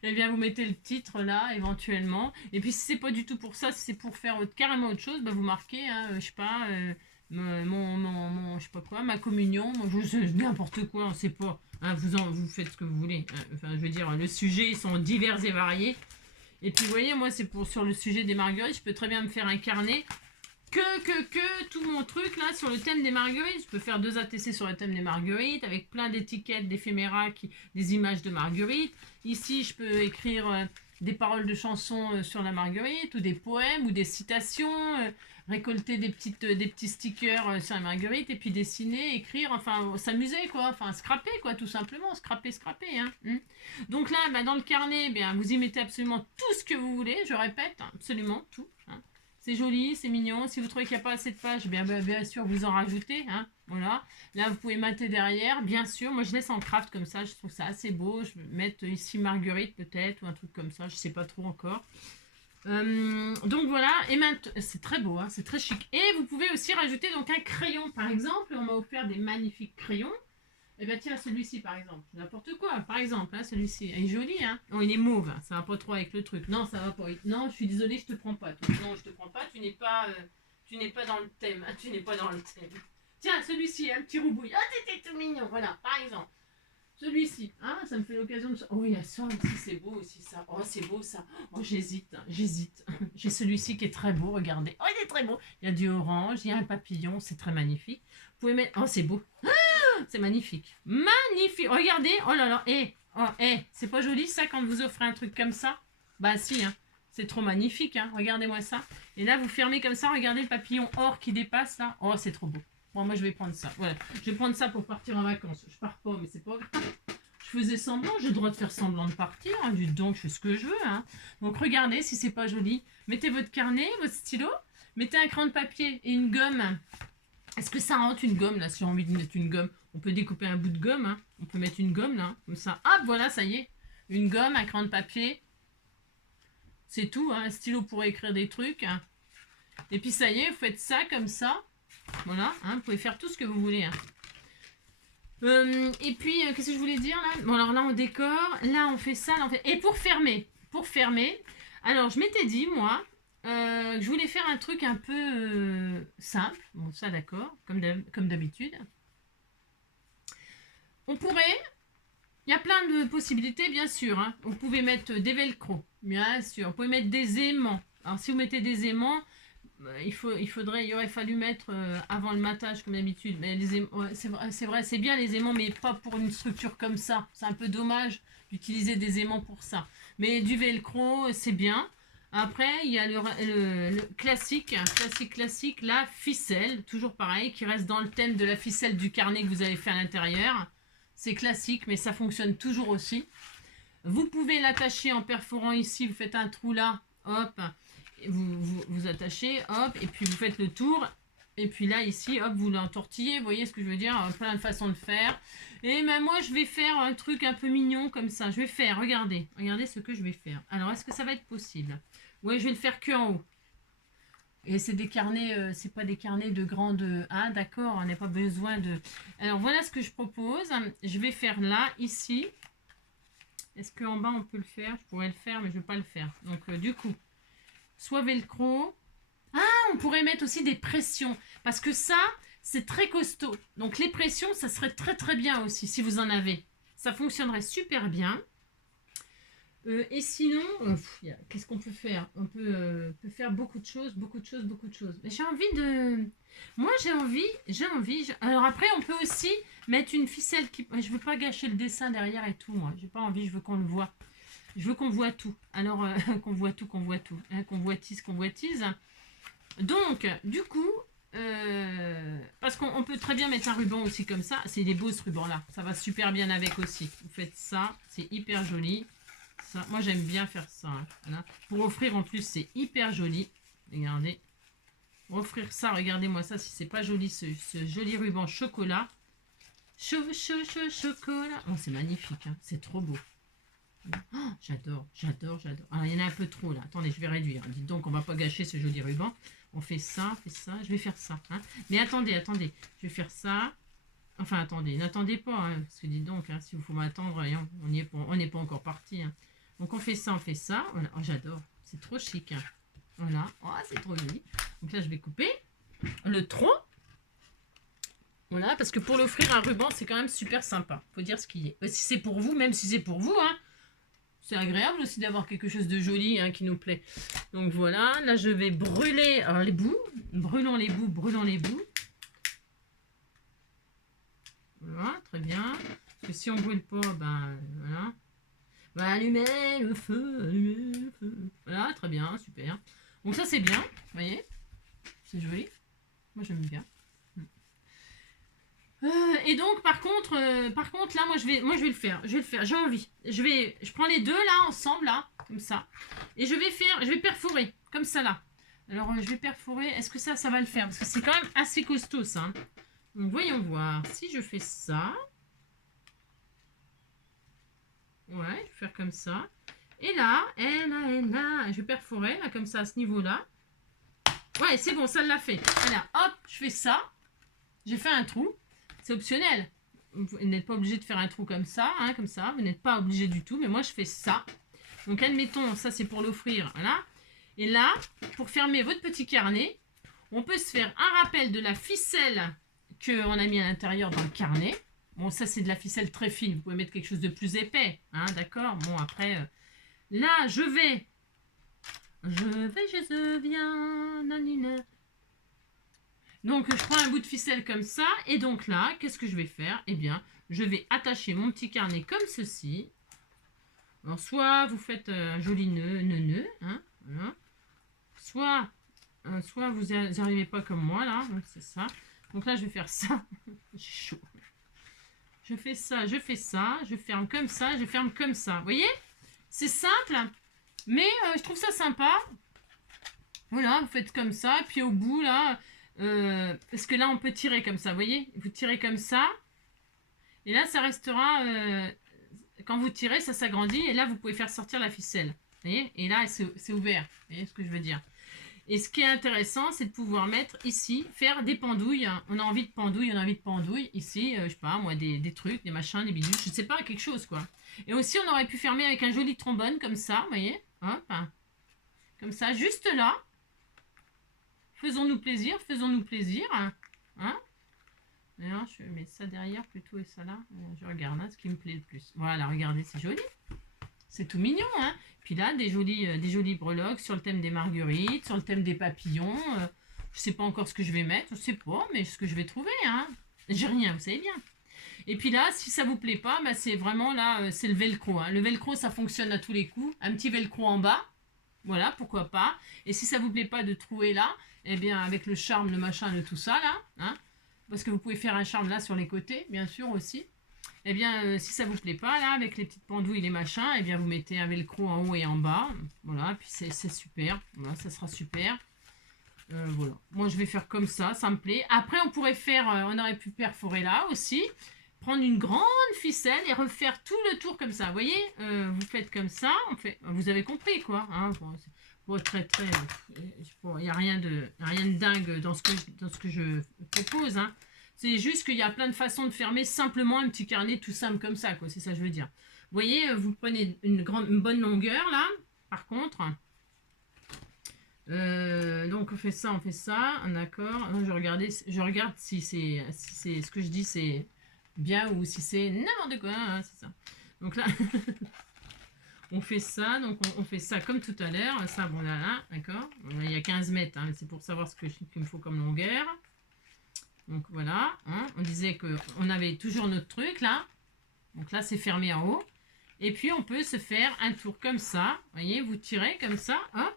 Eh bien, vous mettez le titre là, éventuellement, et puis si c'est pas du tout pour ça, si c'est pour faire carrément autre chose, bah, vous marquez, hein, je sais pas... je sais pas quoi, ma communion, je sais n'importe quoi, on sait pas. Hein, vous faites ce que vous voulez. Hein. Enfin, je veux dire, le sujet, ils sont divers et variés. Et puis, vous voyez, moi, c'est sur le sujet des marguerites, je peux très bien me faire un carnet. Tout mon truc, là, sur le thème des marguerites. Je peux faire 2 ATC sur le thème des marguerites, avec plein d'étiquettes, d'éphéméras, des images de marguerites. Ici, je peux écrire des paroles de chansons sur la marguerite, ou des poèmes, ou des citations, récolter des petits stickers sur la marguerite, et puis dessiner, écrire, enfin, s'amuser, quoi, enfin, scraper, quoi, tout simplement, scraper, hein. Donc là, dans le carnet, vous y mettez absolument tout ce que vous voulez, je répète, hein, absolument tout, hein. C'est joli, c'est mignon. Si vous trouvez qu'il n'y a pas assez de pages, bien sûr, vous en rajoutez. Hein, voilà. Là, vous pouvez mater derrière, bien sûr. Moi, je laisse en craft comme ça. Je trouve ça assez beau. Je vais mettre ici Marguerite, peut-être, ou un truc comme ça. Je ne sais pas trop encore. Donc, voilà. Et maintenant, c'est très beau, hein, c'est très chic. Et vous pouvez aussi rajouter donc un crayon, par exemple. On m'a offert des magnifiques crayons. Eh bien, tiens, celui-ci, par exemple. N'importe quoi, par exemple. Hein, celui-ci. Il est joli, hein. Non, il est mauve. Ça va pas trop avec le truc. Non, ça va pas. Non, je suis désolée, je te prends pas. Toi. Non, je te prends pas. Tu n'es pas dans le thème. Tu n'es pas dans le thème. Tiens, celui-ci, un petit roubouille. Ah, t'étais tout mignon. Voilà, par exemple. Celui-ci. Hein, ça me fait l'occasion de... Oh, il y a ça aussi, c'est beau aussi, ça. Oh, c'est beau, ça. Oh, j'hésite. J'ai celui-ci qui est très beau, regardez. Oh, il est très beau. Il y a du orange, il y a un papillon. C'est très magnifique. Vous pouvez mettre... Oh, c'est beau. C'est magnifique. Magnifique. Regardez. Oh là là. Oh, c'est pas joli ça quand vous offrez un truc comme ça? Bah si, hein. C'est trop magnifique, hein. Regardez-moi ça. Et là, vous fermez comme ça, regardez le papillon or qui dépasse là. Oh, c'est trop beau. Bon, moi, je vais prendre ça. Voilà. Je vais prendre ça pour partir en vacances. Je pars pas, mais c'est pas grave. Je faisais semblant, j'ai le droit de faire semblant de partir. Hein. Du donc, je fais ce que je veux. Hein. Donc, regardez si c'est pas joli. Mettez votre carnet, votre stylo. Mettez un crayon de papier et une gomme. Est-ce que ça rentre une gomme là? Si on a envie de mettre une gomme, on peut découper un bout de gomme. Hein. On peut mettre une gomme là, comme ça. Hop, voilà, ça y est. Une gomme, un crayon de papier. C'est tout, hein, un stylo pour écrire des trucs. Hein. Et puis ça y est, vous faites ça comme ça. Voilà, hein, vous pouvez faire tout ce que vous voulez. Hein. Et puis, qu'est-ce que je voulais dire là? Bon, alors là, on décore. Là, on fait ça. Là, on fait... Et pour fermer, alors je m'étais dit, moi, que je voulais faire un truc un peu simple. Bon, ça, d'accord, comme d'habitude. On pourrait... Il y a plein de possibilités, bien sûr. Hein. Vous pouvez mettre des velcro, bien sûr. Vous pouvez mettre des aimants. Alors, si vous mettez des aimants, il aurait fallu mettre avant le matage, comme d'habitude. Mais les aimants, ouais, c'est vrai, c'est bien les aimants, mais pas pour une structure comme ça. C'est un peu dommage d'utiliser des aimants pour ça. Mais du velcro, c'est bien. Après, il y a le classique, la ficelle, toujours pareil, qui reste dans le thème de la ficelle du carnet que vous avez fait à l'intérieur. C'est classique, mais ça fonctionne toujours aussi. Vous pouvez l'attacher en perforant ici. Vous faites un trou là, hop. Vous attachez, hop. Et puis vous faites le tour. Et puis là, ici, hop, vous l'entortillez. Vous voyez ce que je veux dire? Plein de façons de faire. Et ben moi, je vais faire un truc un peu mignon comme ça. Je vais faire, regardez ce que je vais faire. Alors, est-ce que ça va être possible? Oui, je vais le faire que en haut. Et c'est des carnets, c'est pas des carnets de grande... Ah, d'accord, on n'a pas besoin de... Alors, voilà ce que je propose. Je vais faire là, ici. Est-ce qu'en bas, on peut le faire? Je pourrais le faire, mais je ne vais pas le faire. Donc, du coup, soit velcro. Ah, on pourrait mettre aussi des pressions. Parce que ça, c'est très costaud. Donc, les pressions, ça serait très, très bien aussi, si vous en avez. Ça fonctionnerait super bien. Et sinon, qu'est-ce qu'on peut faire? On peut faire beaucoup de choses. Mais j'ai envie de... Moi, j'ai envie... Alors après, on peut aussi mettre une ficelle qui... Je veux pas gâcher le dessin derrière et tout, moi. J'ai pas envie, je veux qu'on le voit. Je veux qu'on voit tout. Alors, qu'on voit tout. Hein, convoitise. Donc, du coup... parce qu'on peut très bien mettre un ruban aussi comme ça. C'est des beaux ce ruban-là. Ça va super bien avec aussi. Vous faites ça, c'est hyper joli. Ça, moi j'aime bien faire ça. Hein. Voilà. Pour offrir en plus c'est hyper joli. Regardez. Pour offrir ça, regardez-moi ça si c'est pas joli ce joli ruban chocolat. Chocolat. Oh, c'est magnifique. Hein. C'est trop beau. Oh, j'adore. Alors il y en a un peu trop là. Attendez, je vais réduire. Dites donc on va pas gâcher ce joli ruban. On fait ça. Je vais faire ça. Hein. Mais attendez. Je vais faire ça. Enfin attendez, n'attendez pas. Hein, parce que dites donc, hein, si vous faut m'attendre, on n'est pas encore parti. Hein. Donc on fait ça. Voilà. Oh, j'adore. C'est trop chic. Hein. Voilà. Oh, c'est trop joli. Donc là, je vais couper le tronc. Voilà, parce que pour l'offrir un ruban, c'est quand même super sympa. Faut dire ce qu'il est. Si c'est pour vous, même si c'est pour vous, hein, c'est agréable aussi d'avoir quelque chose de joli hein, qui nous plaît. Donc voilà. Là, je vais brûler les bouts. Brûlons les bouts. Voilà, très bien. Parce que si on brûle pas, ben voilà. On va allumer le feu. Voilà, très bien, super. Donc ça c'est bien, vous voyez. C'est joli. Moi j'aime bien. Et donc par contre là moi je vais le faire. J'ai envie. Je prends les deux là ensemble là, comme ça. Et je vais perforer comme ça là. Alors je vais perforer. Est-ce que ça va le faire? Parce que c'est quand même assez costaud ça. Hein. Donc voyons voir. Si je fais ça. Ouais, je vais faire comme ça. Et là, je vais perforer, là, comme ça, à ce niveau-là. Ouais, c'est bon, ça l'a fait. Voilà, hop, je fais ça. J'ai fait un trou. C'est optionnel. Vous n'êtes pas obligé de faire un trou comme ça, hein, comme ça. Vous n'êtes pas obligé du tout, mais moi, je fais ça. Donc, admettons, ça, c'est pour l'offrir, voilà. Et là, pour fermer votre petit carnet, on peut se faire un rappel de la ficelle qu'on a mis à l'intérieur dans le carnet. Bon, ça, c'est de la ficelle très fine. Vous pouvez mettre quelque chose de plus épais. Hein, d'accord? Bon, après, là, je viens. Nanina. Donc, je prends un bout de ficelle comme ça. Et donc là, qu'est-ce que je vais faire? Eh bien, je vais attacher mon petit carnet comme ceci. Alors, soit vous faites un joli nœud, hein, voilà. Soit vous n'arrivez pas comme moi, là, donc c'est ça. Donc là, je vais faire ça. J'ai chaud. Je fais ça, je ferme comme ça, je ferme comme ça. Vous voyez? C'est simple, mais je trouve ça sympa. Voilà, vous faites comme ça, puis au bout, là, parce que là, on peut tirer comme ça, vous voyez? Vous tirez comme ça, et là, ça restera, quand vous tirez, ça s'agrandit, et là, vous pouvez faire sortir la ficelle. Vous voyez? Et là, c'est ouvert. Vous voyez ce que je veux dire? Et ce qui est intéressant, c'est de pouvoir mettre ici, faire des pendouilles. On a envie de pendouilles, on a envie de pendouilles. Ici, je sais pas, moi, des trucs, des machins, des bidules, je sais pas, quelque chose, quoi. Et aussi, on aurait pu fermer avec un joli trombone, comme ça, vous voyez? Hop, comme ça, juste là. Faisons-nous plaisir, faisons-nous plaisir. Hein? D'ailleurs, je vais mettre ça derrière plutôt et ça là. Je regarde ce qui me plaît le plus. Voilà, regardez, c'est joli. C'est tout mignon, hein. Puis là, des jolies breloques sur le thème des marguerites, sur le thème des papillons. Je sais pas encore ce que je vais mettre, je sais pas, mais ce que je vais trouver, hein. J'ai rien, vous savez bien. Et puis là, si ça vous plaît pas, bah c'est vraiment là, c'est le velcro. Hein. Le velcro, ça fonctionne à tous les coups. Un petit velcro en bas, voilà, pourquoi pas. Et si ça vous plaît pas de trouer là, eh bien avec le charme, le machin, le tout ça là, hein, parce que vous pouvez faire un charme là sur les côtés, bien sûr aussi. Eh bien, si ça vous plaît pas là, avec les petites pendouilles, les machins, eh bien vous mettez un velcro en haut et en bas, voilà, puis c'est super, voilà, ça sera super. Voilà, moi je vais faire comme ça me plaît. Après, on pourrait faire, on aurait pu perforer là aussi, prendre une grande ficelle et refaire tout le tour comme ça. Vous voyez, vous faites comme ça, vous avez compris quoi. Hein, bon, très, il n'y a rien de dingue dans ce que je propose. Hein. C'est juste qu'il y a plein de façons de fermer simplement un petit carnet tout simple comme ça, quoi. C'est ça que je veux dire. Vous voyez, vous prenez une bonne longueur là, par contre. Donc on fait ça, d'accord. Je regarde si c'est ce que je dis c'est bien ou si c'est n'importe quoi, hein, c'est ça. Donc là, on fait ça, donc on fait ça comme tout à l'heure. Ça, bon là, d'accord. Il y a 15 mètres, hein, c'est pour savoir ce qu'il me faut comme longueur. Donc voilà, hein, on disait qu'on avait toujours notre truc là. Donc là, c'est fermé en haut. Et puis on peut se faire un tour comme ça. Vous voyez, vous tirez comme ça, hop.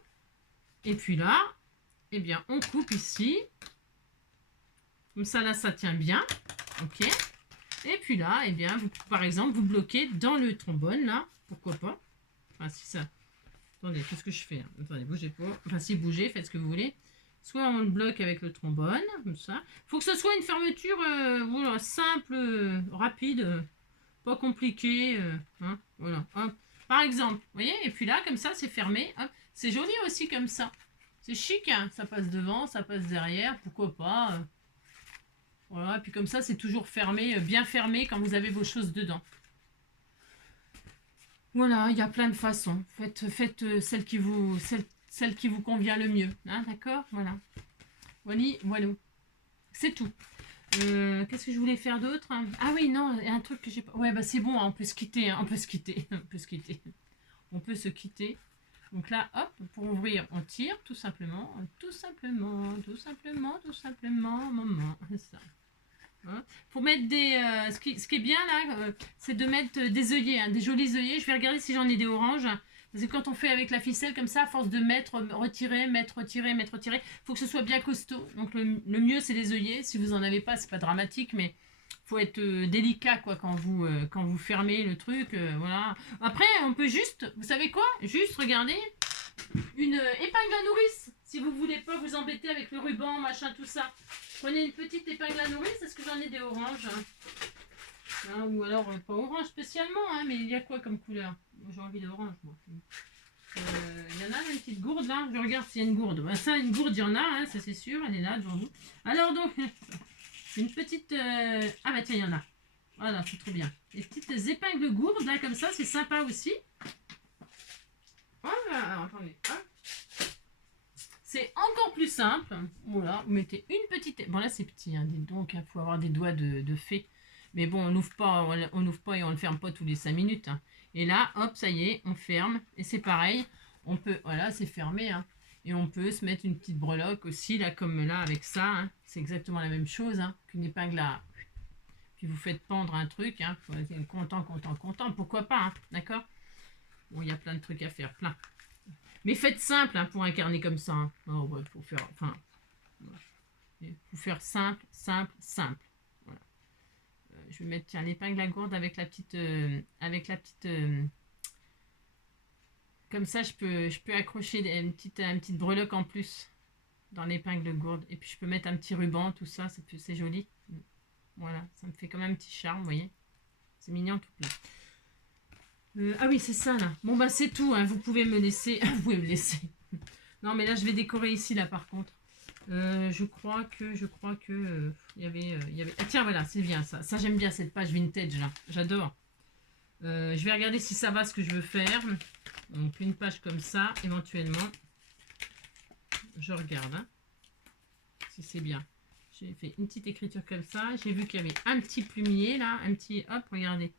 Et puis là, eh bien, on coupe ici. Comme ça, là, ça tient bien. Ok. Et puis là, eh bien, par exemple, vous bloquez dans le trombone, là. Pourquoi pas. Enfin, si ça... Attendez, qu'est-ce que je fais? Attendez, bougez pas. Enfin, si bougez, faites ce que vous voulez. Soit on le bloque avec le trombone, comme ça. Il faut que ce soit une fermeture voilà, simple, rapide, pas compliquée. Hein, voilà. Hop. Par exemple, vous voyez. Et puis là, comme ça, c'est fermé. C'est joli aussi comme ça. C'est chic, hein, ça passe devant, ça passe derrière, pourquoi pas. Voilà, puis comme ça, c'est toujours fermé, bien fermé quand vous avez vos choses dedans. Voilà, il y a plein de façons. Faites celle qui vous convient le mieux. Hein, d'accord? Voilà. Voilà. C'est tout. Qu'est-ce que je voulais faire d'autre? Ah oui, non, il y a un truc que j'ai pas... Ouais, bah c'est bon, hein, on peut se quitter. Hein, on peut se quitter. On peut se quitter. On peut se quitter. Donc là, hop, pour ouvrir, on tire, tout simplement, maman, ça. Hein. Pour mettre des... ce qui est bien là, c'est de mettre des œillets, hein, des jolis œillets. Je vais regarder si j'en ai des oranges. Parce que quand on fait avec la ficelle comme ça, à force de mettre, retirer, il faut que ce soit bien costaud. Donc le mieux, c'est les œillets. Si vous n'en avez pas, c'est pas dramatique, mais faut être délicat quoi quand vous fermez le truc. Voilà. Après, on peut juste, vous savez quoi? Juste regarder une épingle à nourrice. Si vous voulez pas vous embêter avec le ruban, machin, tout ça. Prenez une petite épingle à nourrice. Est-ce que j'en ai des oranges? Hein, ou alors pas orange spécialement, hein, mais il y a quoi comme couleur? J'ai envie d'orange moi. Il y en a une petite gourde là. Je regarde s'il y a une gourde. Ben, ça, une gourde, il y en a, hein, ça c'est sûr. Elle est là devant vous. Alors donc, une petite... Ah bah tiens, il y en a. Voilà, c'est trop bien. Les petites épingles gourdes là comme ça, c'est sympa aussi. Voilà, alors attendez. Hop. C'est encore plus simple. Voilà, vous mettez une petite... Bon là c'est petit, hein, dites donc, il faut avoir des doigts de fée. Mais bon, on n'ouvre pas et on ne le ferme pas tous les 5 minutes. Hein. Et là, hop, ça y est, on ferme. Et c'est pareil, on peut... Voilà, c'est fermé. Hein. Et on peut se mettre une petite breloque aussi, là, comme là, avec ça. Hein. C'est exactement la même chose hein, qu'une épingle à... Puis vous faites pendre un truc. Hein. Faut être content. Pourquoi pas, hein, d'accord? Bon, il y a plein de trucs à faire, plein. Mais faites simple hein, pour un carnet comme ça. Hein. Oh, ouais, faut faire, enfin, faut faire simple, simple, simple. Voilà. Je vais mettre tiens l'épingle à gourde avec la petite, comme ça je peux accrocher une petite breloque en plus dans l'épingle gourde. Et puis je peux mettre un petit ruban, tout ça, c'est joli. Voilà, ça me fait comme un petit charme, vous voyez. C'est mignon tout plein. Ah oui, c'est ça là. Bon bah c'est tout, hein. Vous pouvez me laisser. Vous pouvez me laisser. Non mais là je vais décorer ici là par contre. Je crois que il y avait. Ah, tiens voilà, c'est bien ça. Ça j'aime bien cette page vintage là. J'adore. Je vais regarder si ça va ce que je veux faire. Donc une page comme ça, éventuellement. Je regarde hein, si c'est bien. J'ai fait une petite écriture comme ça. J'ai vu qu'il y avait un petit plumier là, un petit hop, regardez.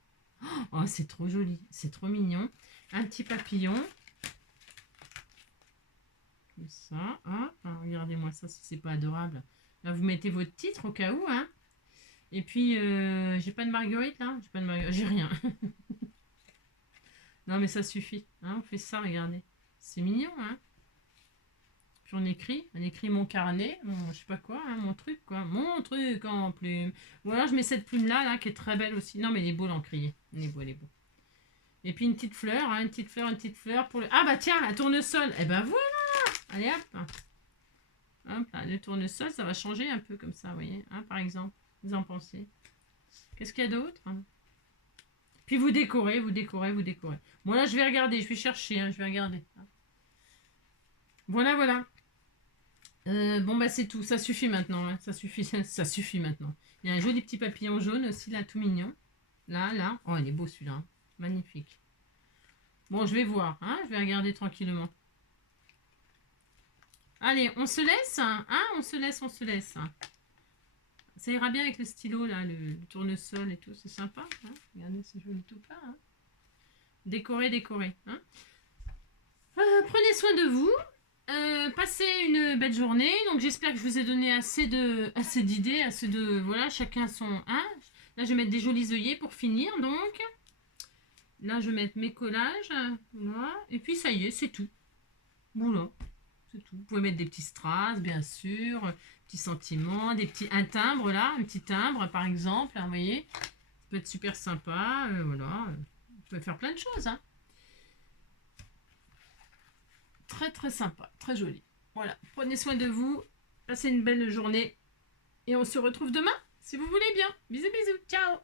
Oh, c'est trop joli, c'est trop mignon. Un petit papillon. Comme ça, hop. Regardez-moi ça si c'est pas adorable. Là, vous mettez votre titre au cas où, hein. Et puis, j'ai pas de marguerite là. J'ai pas de marguerite, j'ai rien. Non, mais ça suffit. Hein, on fait ça, regardez. C'est mignon, hein. Puis on écrit mon carnet, je sais pas quoi, hein, mon truc, quoi. Mon truc en plume. Ou alors je mets cette plume-là, là, qui est très belle aussi. Non, mais elle est beau l'encrier. Elle est beau, elle est beau. Et puis une petite fleur, hein, une petite fleur pour le... Ah bah tiens, la tournesol. Eh ben voilà. Allez hop. Hop là, le tournesol, ça va changer un peu comme ça, vous voyez, hein, par exemple. Vous en pensez? Qu'est-ce qu'il y a d'autre? Puis vous décorez, vous décorez, vous décorez. Bon là, je vais regarder, je vais chercher, hein, je vais regarder. Voilà, voilà. Bon bah c'est tout, ça suffit maintenant, hein. Ça suffit, ça suffit maintenant. Il y a un joli petit papillon jaune aussi là, tout mignon. Là, là. Oh, il est beau celui-là, hein. Magnifique. Bon, je vais voir, hein, je vais regarder tranquillement. Allez, on se laisse, hein, on se laisse, on se laisse. Ça ira bien avec le stylo là, le tournesol et tout, c'est sympa. Hein. Regardez, c'est joli tout plein. Hein. Décorer, décorer. Hein. Prenez soin de vous. Passez une belle journée. Donc j'espère que je vous ai donné assez d'idées, assez de voilà, chacun son. Hein. Là je vais mettre des jolis œillets pour finir. Donc là je vais mettre mes collages. Voilà. Et puis ça y est, c'est tout. Voilà. C'est tout. Vous pouvez mettre des petits strass, bien sûr, petits sentiments, un timbre là, un petit timbre par exemple. Hein, vous voyez, ça peut être super sympa. Voilà. Vous pouvez faire plein de choses. Hein. Très très sympa, très joli. Voilà, prenez soin de vous, passez une belle journée et on se retrouve demain si vous voulez bien. Bisous bisous, ciao.